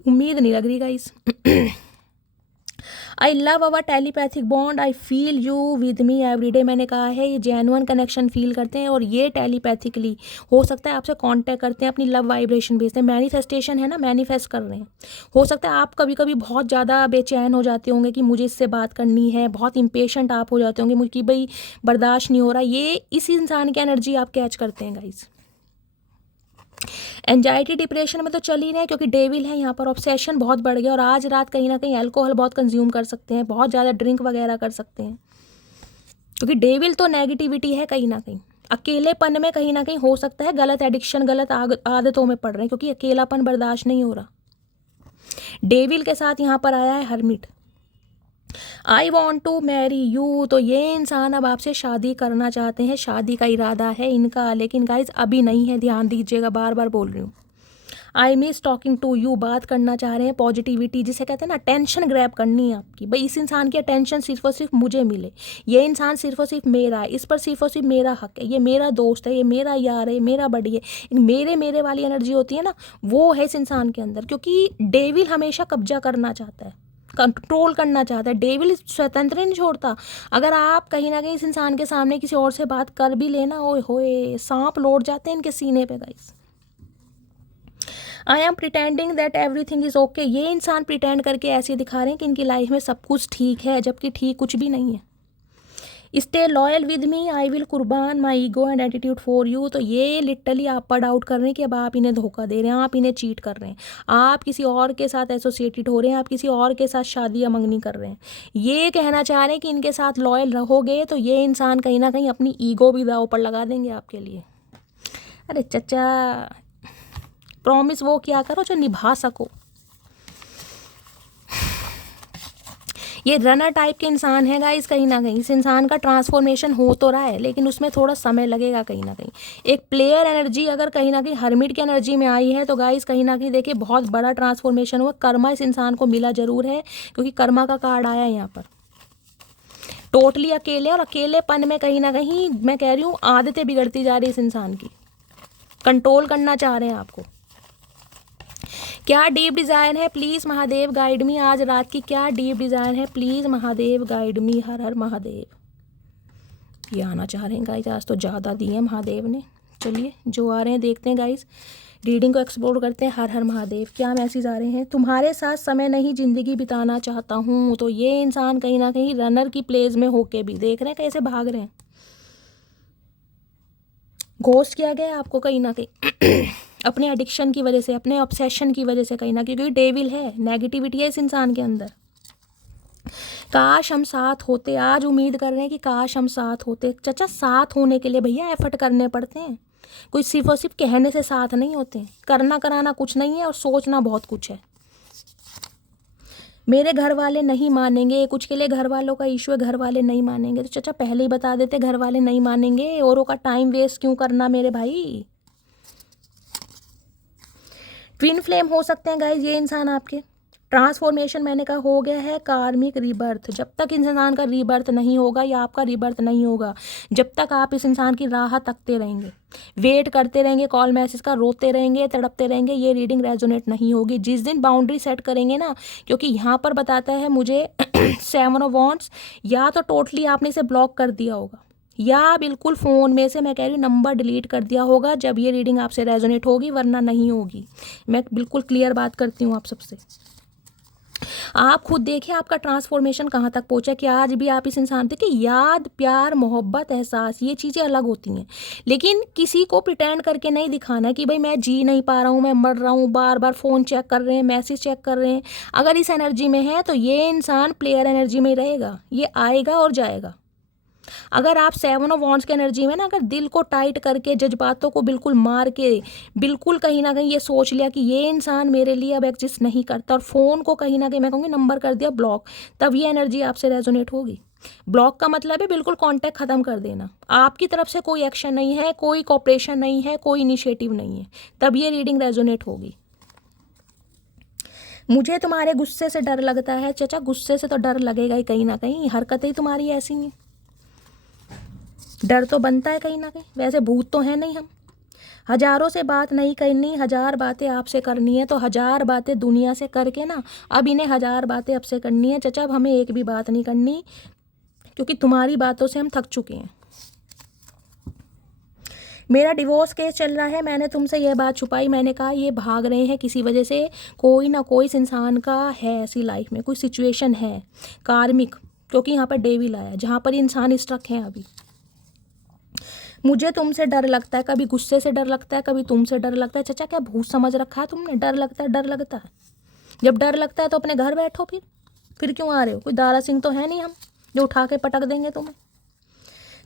उम्मीद नहीं लग रही guys. I love our telepathic bond, I feel you with me everyday. मैंने कहा है ये जेन्युइन कनेक्शन फील करते हैं और ये टेलीपैथिकली हो सकता है आपसे कांटेक्ट करते हैं, अपनी लव वाइब्रेशन भेजते हैं। मैनिफेस्टेशन है ना, मैनिफेस्ट कर रहे हैं। हो सकता है आप कभी कभी बहुत ज़्यादा बेचैन हो जाते होंगे कि मुझे इससे बात करनी है, बहुत इम्पेशेंट आप हो जाते होंगे, मुझे कि भाई बर्दाश्त नहीं हो रहा। ये इस इंसान की एनर्जी आप कैच करते हैं गाइस। एंजाइटी डिप्रेशन में तो चल ही रहे हैं क्योंकि डेविल है यहाँ पर, ऑब्सेशन बहुत बढ़ गया और आज रात कहीं ना कहीं अल्कोहल बहुत कंज्यूम कर सकते हैं, बहुत ज़्यादा ड्रिंक वगैरह कर सकते हैं क्योंकि डेविल तो नेगेटिविटी है कहीं ना कहीं। अकेलेपन में कहीं ना कहीं हो सकता है गलत एडिक्शन, गलत आदतों में पड़ रहे हैं क्योंकि अकेलापन बर्दाश्त नहीं हो रहा। डेविल के साथ यहाँ पर आया है hermit. I want to marry you. तो ये इंसान अब आपसे शादी करना चाहते हैं, शादी का इरादा है इनका, लेकिन गाइज अभी नहीं है, ध्यान दीजिएगा, बार बार बोल रही हूँ। I miss talking to you, बात करना चाह रहे हैं, पॉजिटिविटी जिसे कहते हैं ना, अटेंशन ग्रैब करनी है आपकी। भाई इस इंसान की अटेंशन सिर्फ और सिर्फ मुझे मिले, ये इंसान सिर्फ और सिर्फ मेरा है, इस पर सिर्फ और सिर्फ मेरा हक है, ये मेरा दोस्त है, ये मेरा यार है, मेरा बड़ी है। मेरे वाली एनर्जी होती है ना, वो है इस इंसान के अंदर, क्योंकि डेविल हमेशा कब्जा करना चाहता है। कंट्रोल करना चाहता है। डेविल स्वतंत्र नहीं छोड़ता। अगर आप कहीं ना कहीं इस इंसान के सामने किसी और से बात कर भी लेना, ओए होए सांप लौट जाते हैं इनके सीने पे guys. I am pretending that everything is okay. ये इंसान प्रिटेंड करके ऐसे दिखा रहे हैं कि इनकी लाइफ में सब कुछ ठीक है, जबकि ठीक कुछ भी नहीं है। Stay loyal with me, I will कुर्बान my ego and attitude for you. तो ये लिटरली आप पर डाउट कर रहे हैं कि अब आप इन्हें धोखा दे रहे हैं, आप इन्हें चीट कर रहे हैं, आप किसी और के साथ एसोसिएटेड हो रहे हैं, आप किसी और के साथ शादी या मंगनी कर रहे हैं। ये कहना चाह रहे हैं कि इनके साथ लॉयल रहोगे तो ये इंसान कहीं ना कहीं अपनी ईगो भी दांव पर लगा देंगे आपके लिए। अरे चचा, प्रॉमिस वो क्या करो जो निभा सको। ये रनर टाइप के इंसान है गाइस। कहीं ना कहीं इस इंसान का ट्रांसफॉर्मेशन हो तो रहा है, लेकिन उसमें थोड़ा समय लगेगा कहीं ना कहीं। एक प्लेयर एनर्जी अगर कहीं ना कहीं हर्मिट की एनर्जी में आई है तो गाइस कहीं ना कहीं देखिए बहुत बड़ा ट्रांसफॉर्मेशन हुआ। कर्मा इस इंसान को मिला जरूर है, क्योंकि कर्मा का कार्ड आया है यहाँ पर। टोटली अकेले, और अकेलेपन में कहीं ना कहीं मैं कह रही हूँ आदतें बिगड़ती जा रही है इस इंसान की। कंट्रोल करना चाह रहे हैं आपको। क्या डीप डिज़ायर है, प्लीज़ महादेव गाइड मी। आज रात की क्या डीप डिज़ायर है, प्लीज़ महादेव गाइड मी। हर हर महादेव। ये आना चाह रहे हैं गाइज, आज तो ज़्यादा दिए हैं महादेव ने। चलिए जो आ रहे हैं देखते हैं गाइज, रीडिंग को एक्सप्लोर करते हैं। हर हर महादेव। क्या मैसेज आ रहे हैं? तुम्हारे साथ समय नहीं ज़िंदगी बिताना चाहता हूँ। तो ये इंसान कहीं ना कहीं रनर की प्लेस में होके भी देख रहे हैं कैसे भाग रहे हैं। घोस्ट किया गया आपको कहीं ना कहीं अपने एडिक्शन की वजह से, अपने ऑब्सेशन की वजह से कहीं ना, क्योंकि डेविल है, नेगेटिविटी है इस इंसान के अंदर। काश हम साथ होते। आज उम्मीद कर रहे हैं कि काश हम साथ होते। चचा, साथ होने के लिए भैया एफर्ट करने पड़ते हैं। कोई सिर्फ और सिर्फ कहने से साथ नहीं होते। करना कराना कुछ नहीं है और सोचना बहुत कुछ है। मेरे घर वाले नहीं मानेंगे, कुछ के लिए घर वालों का इशू है, घर वाले नहीं मानेंगे। तो चचा पहले ही बता देते घर वाले नहीं मानेंगे, औरों का टाइम वेस्ट क्यों करना मेरे भाई। ट्विन फ्लेम हो सकते हैं गाइज ये इंसान आपके। ट्रांसफॉर्मेशन मैंने कहा हो गया है, कार्मिक रीबर्थ। जब तक इस इंसान का रीबर्थ नहीं होगा या आपका रीबर्थ नहीं होगा, जब तक आप इस इंसान की राह तकते रहेंगे, वेट करते रहेंगे, कॉल मैसेज का रोते रहेंगे, तड़पते रहेंगे, ये रीडिंग रेजोनेट नहीं होगी। जिस दिन बाउंड्री सेट करेंगे ना, क्योंकि यहाँ पर बताता है मुझे 7 ऑफ वॉन्ड्स, या तो टोटली आपने इसे ब्लॉक कर दिया होगा या बिल्कुल फ़ोन में से मैं कह रही हूँ नंबर डिलीट कर दिया होगा जब ये रीडिंग आपसे रेजोनेट होगी, वरना नहीं होगी। मैं बिल्कुल क्लियर बात करती हूँ आप सबसे। आप खुद देखिए आपका ट्रांसफॉर्मेशन कहाँ तक पहुँचा कि आज भी आप इस इंसान पे कि याद, प्यार, मोहब्बत, एहसास, ये चीज़ें अलग होती हैं। लेकिन किसी को प्रिटेंड करके नहीं दिखाना कि भाई मैं जी नहीं पा रहा हूँ, मैं मर रहा हूँ, बार बार फ़ोन चेक कर रहे हैं, मैसेज चेक कर रहे हैं। अगर इस एनर्जी में है तो ये इंसान प्लेयर एनर्जी में रहेगा, ये आएगा और जाएगा। अगर आप 7 ऑफ वॉन्ड्स की एनर्जी में ना, अगर दिल को टाइट करके, जज्बातों को बिल्कुल मार के, बिल्कुल कहीं ना कहीं ये सोच लिया कि ये इंसान मेरे लिए अब एग्जिस्ट नहीं करता, और फ़ोन को कहीं ना कहीं मैं कहूँगी नंबर कर दिया ब्लॉक, तब ये एनर्जी आपसे रेजोनेट होगी। ब्लॉक का मतलब है बिल्कुल कांटेक्ट ख़त्म कर देना। आपकी तरफ से कोई एक्शन नहीं है, कोई कॉपरेशन नहीं है, कोई इनिशिएटिव नहीं है, तब ये रीडिंग रेजोनेट होगी। मुझे तुम्हारे गुस्से से डर लगता है। चचा गुस्से से तो डर लगेगा ही कहीं ना कहीं, हरकतें ही तुम्हारी ऐसी हैं, डर तो बनता है कहीं ना कहीं। वैसे भूत तो है नहीं हम। हज़ारों से बात नहीं करनी, 1000 बातें आपसे करनी है, तो 1000 बातें दुनिया से करके ना अब इन्हें 1000 बातें आपसे करनी है। चचा अब हमें एक भी बात नहीं करनी, क्योंकि तुम्हारी बातों से हम थक चुके हैं। मेरा डिवोर्स केस चल रहा है, मैंने तुमसे यह बात छुपाई, मैंने कहा ये भाग रहे हैं किसी वजह से, कोई ना कोई इस इंसान का है ऐसी लाइफ में, कोई सिचुएशन है कार्मिक, क्योंकि यहाँ पर डेविल आया जहाँ पर इंसान स्ट्रक हैं अभी। मुझे तुमसे डर लगता है, कभी गुस्से से डर लगता है, कभी तुमसे डर लगता है। चचा क्या भूत समझ रखा है तुमने? डर लगता है, डर लगता है। जब डर लगता है तो अपने घर बैठो, फिर क्यों आ रहे हो? कोई दारा सिंह तो है नहीं हम जो उठा के पटक देंगे तुम्हें।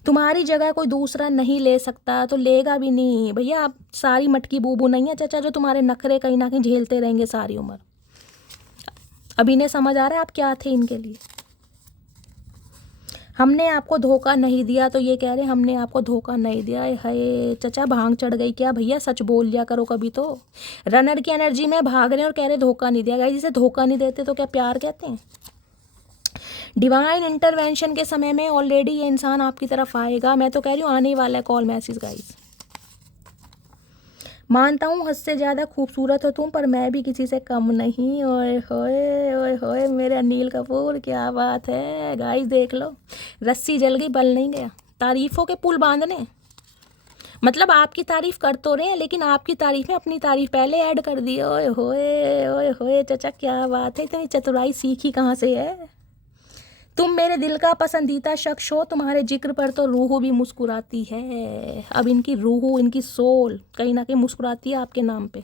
तुम्हारी जगह कोई दूसरा नहीं ले सकता, तो लेगा भी नहीं भैया। आप सारी मटकी बूबू नहीं है चचा जो तुम्हारे नखरे कहीं ना कहीं झेलते रहेंगे सारी उम्र। अब इन्हें समझ आ रहा है आप क्या थे इनके लिए। हमने आपको धोखा नहीं दिया, तो ये कह रहे हमने आपको धोखा नहीं दिया। हाय चचा भांग चढ़ गई क्या भैया? सच बोल लिया करो कभी तो। रनर की एनर्जी में भाग रहे हैं और कह रहे धोखा नहीं दिया। गाइस जिसे धोखा नहीं देते तो क्या प्यार कहते हैं? डिवाइन इंटरवेंशन के समय में ऑलरेडी ये इंसान आपकी तरफ आएगा। मैं तो कह रही हूँ आने वाला है कॉल मैसेज गाइस। मानता हूँ हद से ज़्यादा खूबसूरत हो तुम, पर मैं भी किसी से कम नहीं। ओए होए मेरे अनिल कपूर, क्या बात है गाइस, देख लो रस्सी जल गई बल नहीं गया। तारीफ़ों के पुल बांधने, मतलब आपकी तारीफ़ कर तो रहे हैं लेकिन आपकी तारीफ़ में अपनी तारीफ़ पहले ऐड कर दी। ओए होए चाचा, क्या बात है, इतनी चतुराई सीखी कहाँ से है। तुम मेरे दिल का पसंदीदा शख्स हो, तुम्हारे जिक्र पर तो रूह भी मुस्कुराती है। अब इनकी रूह, इनकी सोल कहीं ना कहीं मुस्कुराती है आपके नाम पे।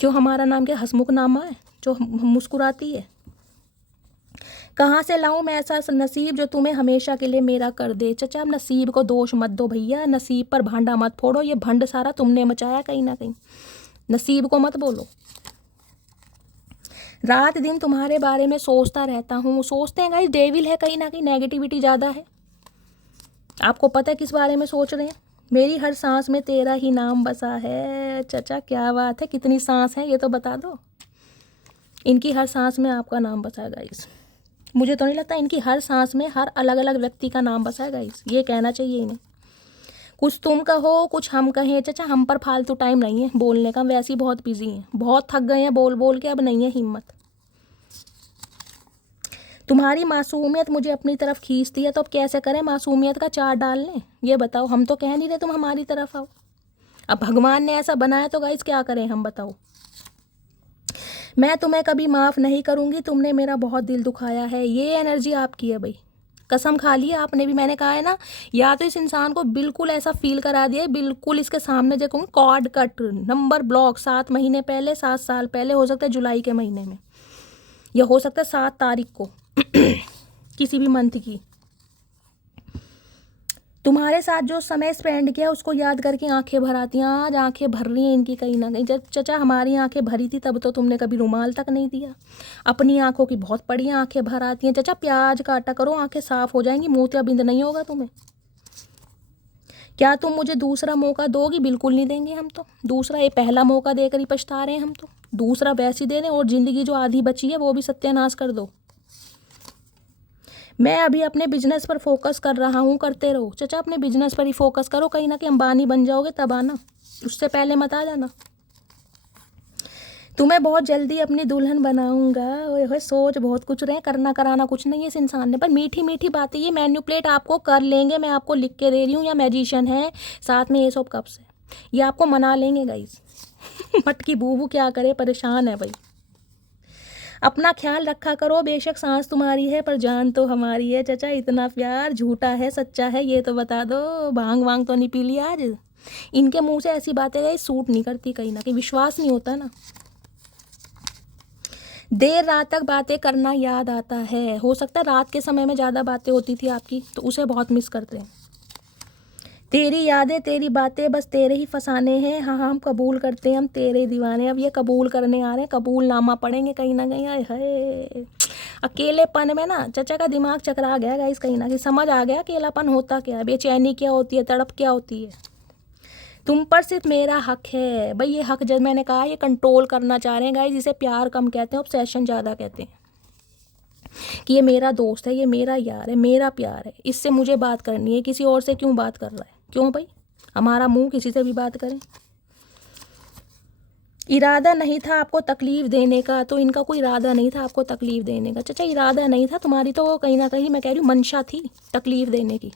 जो हमारा नाम क्या हसमुख नामा है, जो मुस्कुराती है। कहाँ से लाऊं मैं ऐसा नसीब जो तुम्हें हमेशा के लिए मेरा कर दे। चचा, अब नसीब को दोष मत दो भैया, नसीब पर भांडा मत फोड़ो, ये भंड सारा तुमने मचाया कहीं ना कहीं, नसीब को मत बोलो। रात दिन तुम्हारे बारे में सोचता रहता हूँ। सोचते हैं गाइस, डेविल है कहीं ना कहीं, नेगेटिविटी ज़्यादा है। आपको पता है किस बारे में सोच रहे हैं? मेरी हर सांस में तेरा ही नाम बसा है। चचा क्या बात है, कितनी सांस है ये तो बता दो। इनकी हर सांस में आपका नाम बसा है गाइस। मुझे तो नहीं लगता, इनकी हर सांस में हर अलग अलग व्यक्ति का नाम बसा है गाइस, ये कहना चाहिए इन्हें। कुछ तुम कहो कुछ हम कहें, चचा हम पर फालतू टाइम नहीं है बोलने का, वैसे ही बहुत बिजी हैं, बहुत थक गए हैं बोल बोल के, अब नहीं है हिम्मत। तुम्हारी मासूमियत मुझे अपनी तरफ खींचती है, तो अब कैसे करें, मासूमियत का चार डाल लें ये बताओ। हम तो कह नहीं रहे तुम हमारी तरफ आओ, अब भगवान ने ऐसा बनाया तो गाइस क्या करें हम, बताओ। मैं तुम्हें कभी माफ़ नहीं करूँगी, तुमने मेरा बहुत दिल दुखाया है। ये एनर्जी आपकी है भाई, कसम खा ली आपने भी। मैंने कहा है ना, या तो इस इंसान को बिल्कुल ऐसा फील करा दिया है, बिल्कुल इसके सामने जो कहूँगी कॉर्ड कट, नंबर ब्लॉक, 7 महीने पहले, 7 साल पहले, हो सकता है जुलाई के महीने में, या हो सकता है 7 तारीख को किसी भी मंथ की। तुम्हारे साथ जो समय स्पेंड किया उसको याद करके आंखें भर आती हैं। आज आंखें भर रही हैं इनकी कहीं ना कहीं। जब चचा हमारी आंखें भरी थी तब तो तुमने कभी रुमाल तक नहीं दिया। अपनी आंखों की बहुत बड़ी आंखें भर आती हैं। चचा प्याज काटा करो, आंखें साफ हो जाएंगी, मोतियाबिंद नहीं होगा तुम्हें। क्या तुम मुझे दूसरा मौका दोगी? बिल्कुल नहीं देंगे हम तो दूसरा, ये पहला मौका देकर ही पछता रहे हैं हम तो। दूसरा वैसे ही दे दें, और ज़िंदगी जो आधी बची है वो भी सत्यानाश कर दो। मैं अभी अपने बिजनेस पर फोकस कर रहा हूँ, करते रहो चचा, अपने बिजनेस पर ही फोकस करो, कहीं ना कहीं अंबानी बन जाओगे तब आना, उससे पहले मत आ जाना। तुम्हें बहुत जल्दी अपनी दुल्हन बनाऊंगा। ओए होए, सोच बहुत कुछ रहे, करना कराना कुछ नहीं है इस इंसान ने, पर मीठी मीठी बातें ये मैन्युपुलेट आपको कर लेंगे। मैं आपको लिख के दे रही हूँ, या मैजिशियन है साथ में एस ऑफ कप्स है, ये आपको मना लेंगे गाइस। मटकी बूबू क्या करे, परेशान है भाई। अपना ख्याल रखा करो, बेशक सांस तुम्हारी है पर जान तो हमारी है। चचा इतना प्यार झूठा है सच्चा है ये तो बता दो। भांग वांग तो नहीं पी लिया आज? इनके मुंह से ऐसी बातें गई सूट नहीं करती, कहीं ना कहीं विश्वास नहीं होता ना। देर रात तक बातें करना याद आता है। हो सकता है रात के समय में ज़्यादा बातें होती थी आपकी, तो उसे बहुत मिस करते हैं। तेरी यादें तेरी बातें बस तेरे ही फसाने हैं। हाँ हम कबूल करते हैं, हम तेरे दीवाने। अब ये कबूल करने आ रहे हैं, कबूल नामा पढ़ेंगे कहीं ना कहीं। हाय अकेलेपन में ना चचा का दिमाग चकरा गया गाइस, कहीं ना कहीं समझ आ गया अकेलापन होता क्या है, बेचैनी क्या होती है, तड़प क्या होती है। तुम पर सिर्फ मेरा हक है भाई, ये हक जब मैंने कहा ये कंट्रोल करना चाह रहे हैं गाइस। इसे प्यार कम कहते हैं, ऑब्सेशन ज़्यादा कहते हैं, कि ये मेरा दोस्त है, ये मेरा यार है, मेरा प्यार है, इससे मुझे बात करनी है, किसी और से क्यों बात कर रहा है। क्यों भाई, हमारा मुंह किसी से भी बात करें। इरादा नहीं था आपको तकलीफ़ देने का, तो इनका कोई इरादा नहीं था आपको तकलीफ़ देने का। चाचा इरादा नहीं था, तुम्हारी तो कहीं ना कहीं मैं कह रही हूँ मंशा थी तकलीफ़ देने की।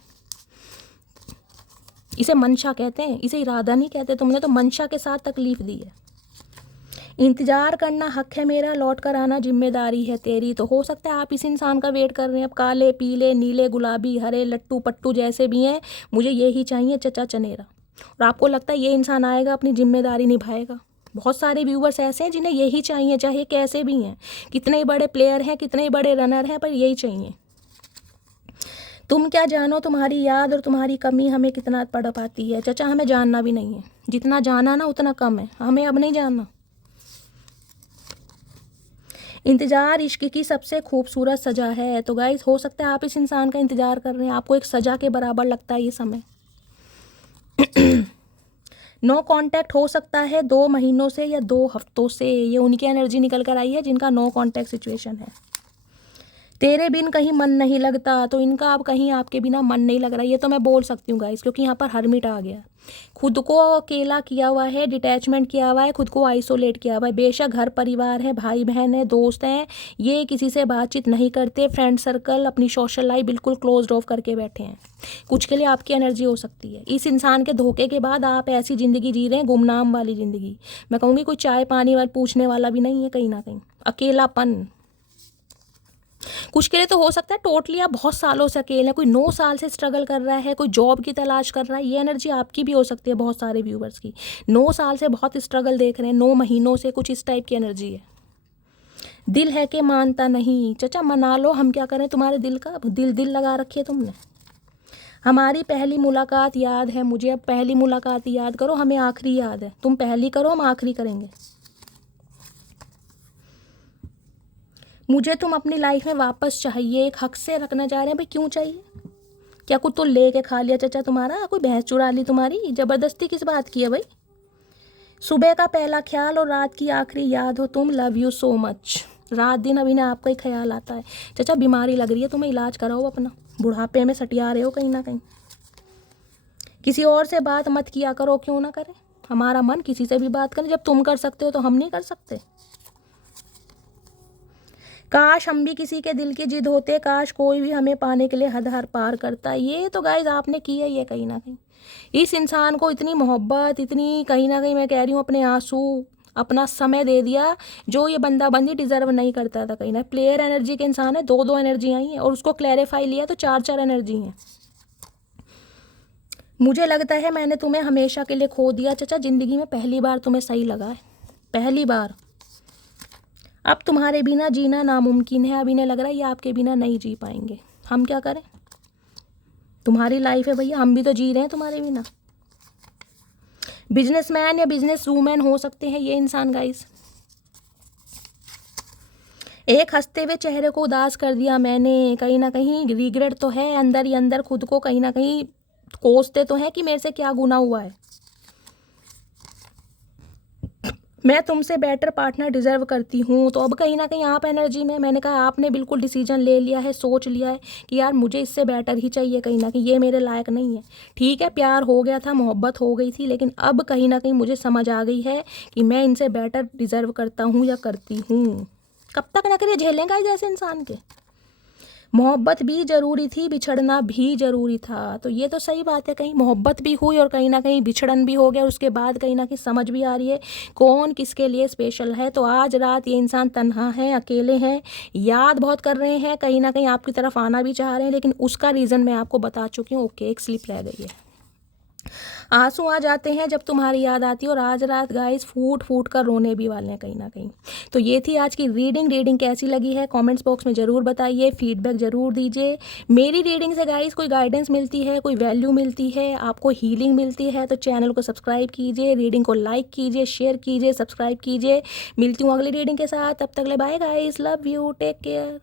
इसे मंशा कहते हैं, इसे इरादा नहीं कहते। तुमने तो मंशा के साथ तकलीफ़ दी है। इंतज़ार करना हक है मेरा, लौट कर आना जिम्मेदारी है तेरी। तो हो सकता है आप इस इंसान का वेट कर रहे हैं। अब काले पीले नीले गुलाबी हरे लट्टू पट्टू जैसे भी हैं, मुझे यही चाहिए चचा चनेरा। और आपको लगता है ये इंसान आएगा अपनी जिम्मेदारी निभाएगा? बहुत सारे व्यूवर्स ऐसे हैं जिन्हें यही चाहिए, चाहे कैसे भी हैं, कितने बड़े प्लेयर हैं, कितने बड़े रनर हैं, पर यही चाहिए। तुम क्या जानो तुम्हारी याद और तुम्हारी कमी हमें कितना पड़ पाती है। चचा हमें जानना भी नहीं है, जितना जाना ना उतना कम है, हमें अब नहीं जानना। इंतज़ार इश्क की सबसे खूबसूरत सज़ा है। तो गाइस हो सकता है आप इस इंसान का इंतज़ार कर रहे हैं, आपको एक सज़ा के बराबर लगता है ये समय। नो कांटेक्ट हो सकता है 2 महीनों से या 2 हफ्तों से। ये उनकी एनर्जी निकल कर आई है जिनका नो कांटेक्ट सिचुएशन है। तेरे बिन कहीं मन नहीं लगता, तो इनका अब कहीं आपके बिना मन नहीं लग रहा, ये तो मैं बोल सकती हूँ गाइस, क्योंकि यहाँ पर हर्मिट आ गया। खुद को अकेला किया हुआ है, डिटैचमेंट किया हुआ है, खुद को आइसोलेट किया हुआ है। बेशक घर परिवार है, भाई बहन है, दोस्त हैं, ये किसी से बातचीत नहीं करते, फ्रेंड सर्कल, अपनी सोशल लाइफ बिल्कुल क्लोज ऑफ करके बैठे हैं। कुछ के लिए आपकी एनर्जी हो सकती है। इस इंसान के धोखे के बाद आप ऐसी ज़िंदगी जी रहे हैं, गुमनाम वाली ज़िंदगी। मैं कहूँगी कोई चाय पानी वाला पूछने वाला भी नहीं है, कहीं ना कहीं अकेलापन। कुछ के लिए तो हो सकता है टोटली आप बहुत सालों से अकेले हैं, कोई 9 साल से स्ट्रगल कर रहा है, कोई जॉब की तलाश कर रहा है। ये एनर्जी आपकी भी हो सकती है, बहुत सारे व्यूवर्स की 9 साल से बहुत स्ट्रगल देख रहे हैं, 9 महीनों से, कुछ इस टाइप की एनर्जी है। दिल है कि मानता नहीं, चचा मना लो, हम क्या करें तुम्हारे दिल का, दिल लगा रखी है तुमने। हमारी पहली मुलाकात याद है मुझे, अब पहली मुलाकात याद करो, हमें आखिरी याद है। तुम पहली करो, हम आखिरी करेंगे। मुझे तुम अपनी लाइफ में वापस चाहिए, एक हक से रखना चाह रहे हैं। भाई क्यों चाहिए? क्या कुछ तो लेके खा लिया चचा तुम्हारा, कोई भैंस चुरा ली तुम्हारी? ज़बरदस्ती किस बात की है भाई? सुबह का पहला ख्याल और रात की आखिरी याद हो तुम, लव यू सो मच। रात दिन अभी ना आपका ही ख्याल आता है। चचा बीमारी लग रही है तुम्हें, इलाज कराओ अपना, बुढ़ापे में सटिया रहे हो कहीं ना कहीं। किसी और से बात मत किया करो, क्यों ना करें? हमारा मन किसी से भी बात करें, जब तुम कर सकते हो तो हम नहीं कर सकते? काश हम भी किसी के दिल की जिद होते, काश कोई भी हमें पाने के लिए हद हर पार करता। ये तो गाइज आपने की है, ये कहीं ना कहीं इस इंसान को इतनी मोहब्बत, इतनी कहीं ना कहीं मैं कह रही हूँ अपने आंसू, अपना समय दे दिया, जो ये बंदा बंदी डिजर्व नहीं करता था। कहीं ना प्लेयर एनर्जी के इंसान है, 2 एनर्जी आई हैं, और उसको क्लैरिफाई लिया तो 4 एनर्जी हैं। मुझे लगता है मैंने तुम्हें हमेशा के लिए खो दिया चचा, ज़िंदगी में पहली बार तुम्हें सही लगा है, पहली बार। अब तुम्हारे बिना जीना नामुमकिन है, अब इन्हें लग रहा है ये आपके बिना नहीं जी पाएंगे। हम क्या करें? तुम्हारी लाइफ है भैया, हम भी तो जी रहे हैं तुम्हारे बिना। बिजनेसमैन या बिजनेस वूमेन हो सकते हैं ये इंसान गाइस। एक हंसते हुए चेहरे को उदास कर दिया मैंने, कहीं ना कहीं रिग्रेट तो है अंदर ही अंदर, खुद को कहीं ना कहीं कोसते तो हैं कि मेरे से क्या गुनाह हुआ है। मैं तुमसे बेटर पार्टनर डिजर्व करती हूँ। तो अब कहीं ना कहीं आप एनर्जी में, मैंने कहा आपने बिल्कुल डिसीजन ले लिया है, सोच लिया है कि यार मुझे इससे बेटर ही चाहिए, कहीं ना कहीं ये मेरे लायक नहीं है। ठीक है, प्यार हो गया था, मोहब्बत हो गई थी, लेकिन अब कहीं ना कहीं मुझे समझ आ गई है कि मैं इनसे बेटर डिजर्व करता हूँ या करती हूँ। कब तक ना करिए झेलेंगे जैसे इंसान के। मोहब्बत भी ज़रूरी थी, बिछड़ना भी ज़रूरी था। तो ये तो सही बात है, कहीं मोहब्बत भी हुई और कहीं ना कहीं बिछड़न भी हो गया। उसके बाद कहीं ना कहीं समझ भी आ रही है कौन किसके लिए स्पेशल है। तो आज रात ये इंसान तन्हा है, अकेले हैं, याद बहुत कर रहे हैं, कहीं ना कहीं आपकी तरफ आना भी चाह रहे हैं, लेकिन उसका रीज़न मैं आपको बता चुकी हूँ। ओके, एक स्लिप रह गई है। आंसू आ जाते हैं जब तुम्हारी याद आती है, और आज रात गाइस फूट फूट कर रोने भी वाले हैं कहीं ना कहीं। तो ये थी आज की रीडिंग कैसी लगी है कमेंट्स बॉक्स में ज़रूर बताइए, फीडबैक ज़रूर दीजिए। मेरी रीडिंग से गाइस कोई गाइडेंस मिलती है, कोई वैल्यू मिलती है, आपको हीलिंग मिलती है, तो चैनल को सब्सक्राइब कीजिए, रीडिंग को लाइक कीजिए, शेयर कीजिए, सब्सक्राइब कीजिए। मिलती हूँ अगली रीडिंग के साथ, तब तक ले bye guys, love you, take care.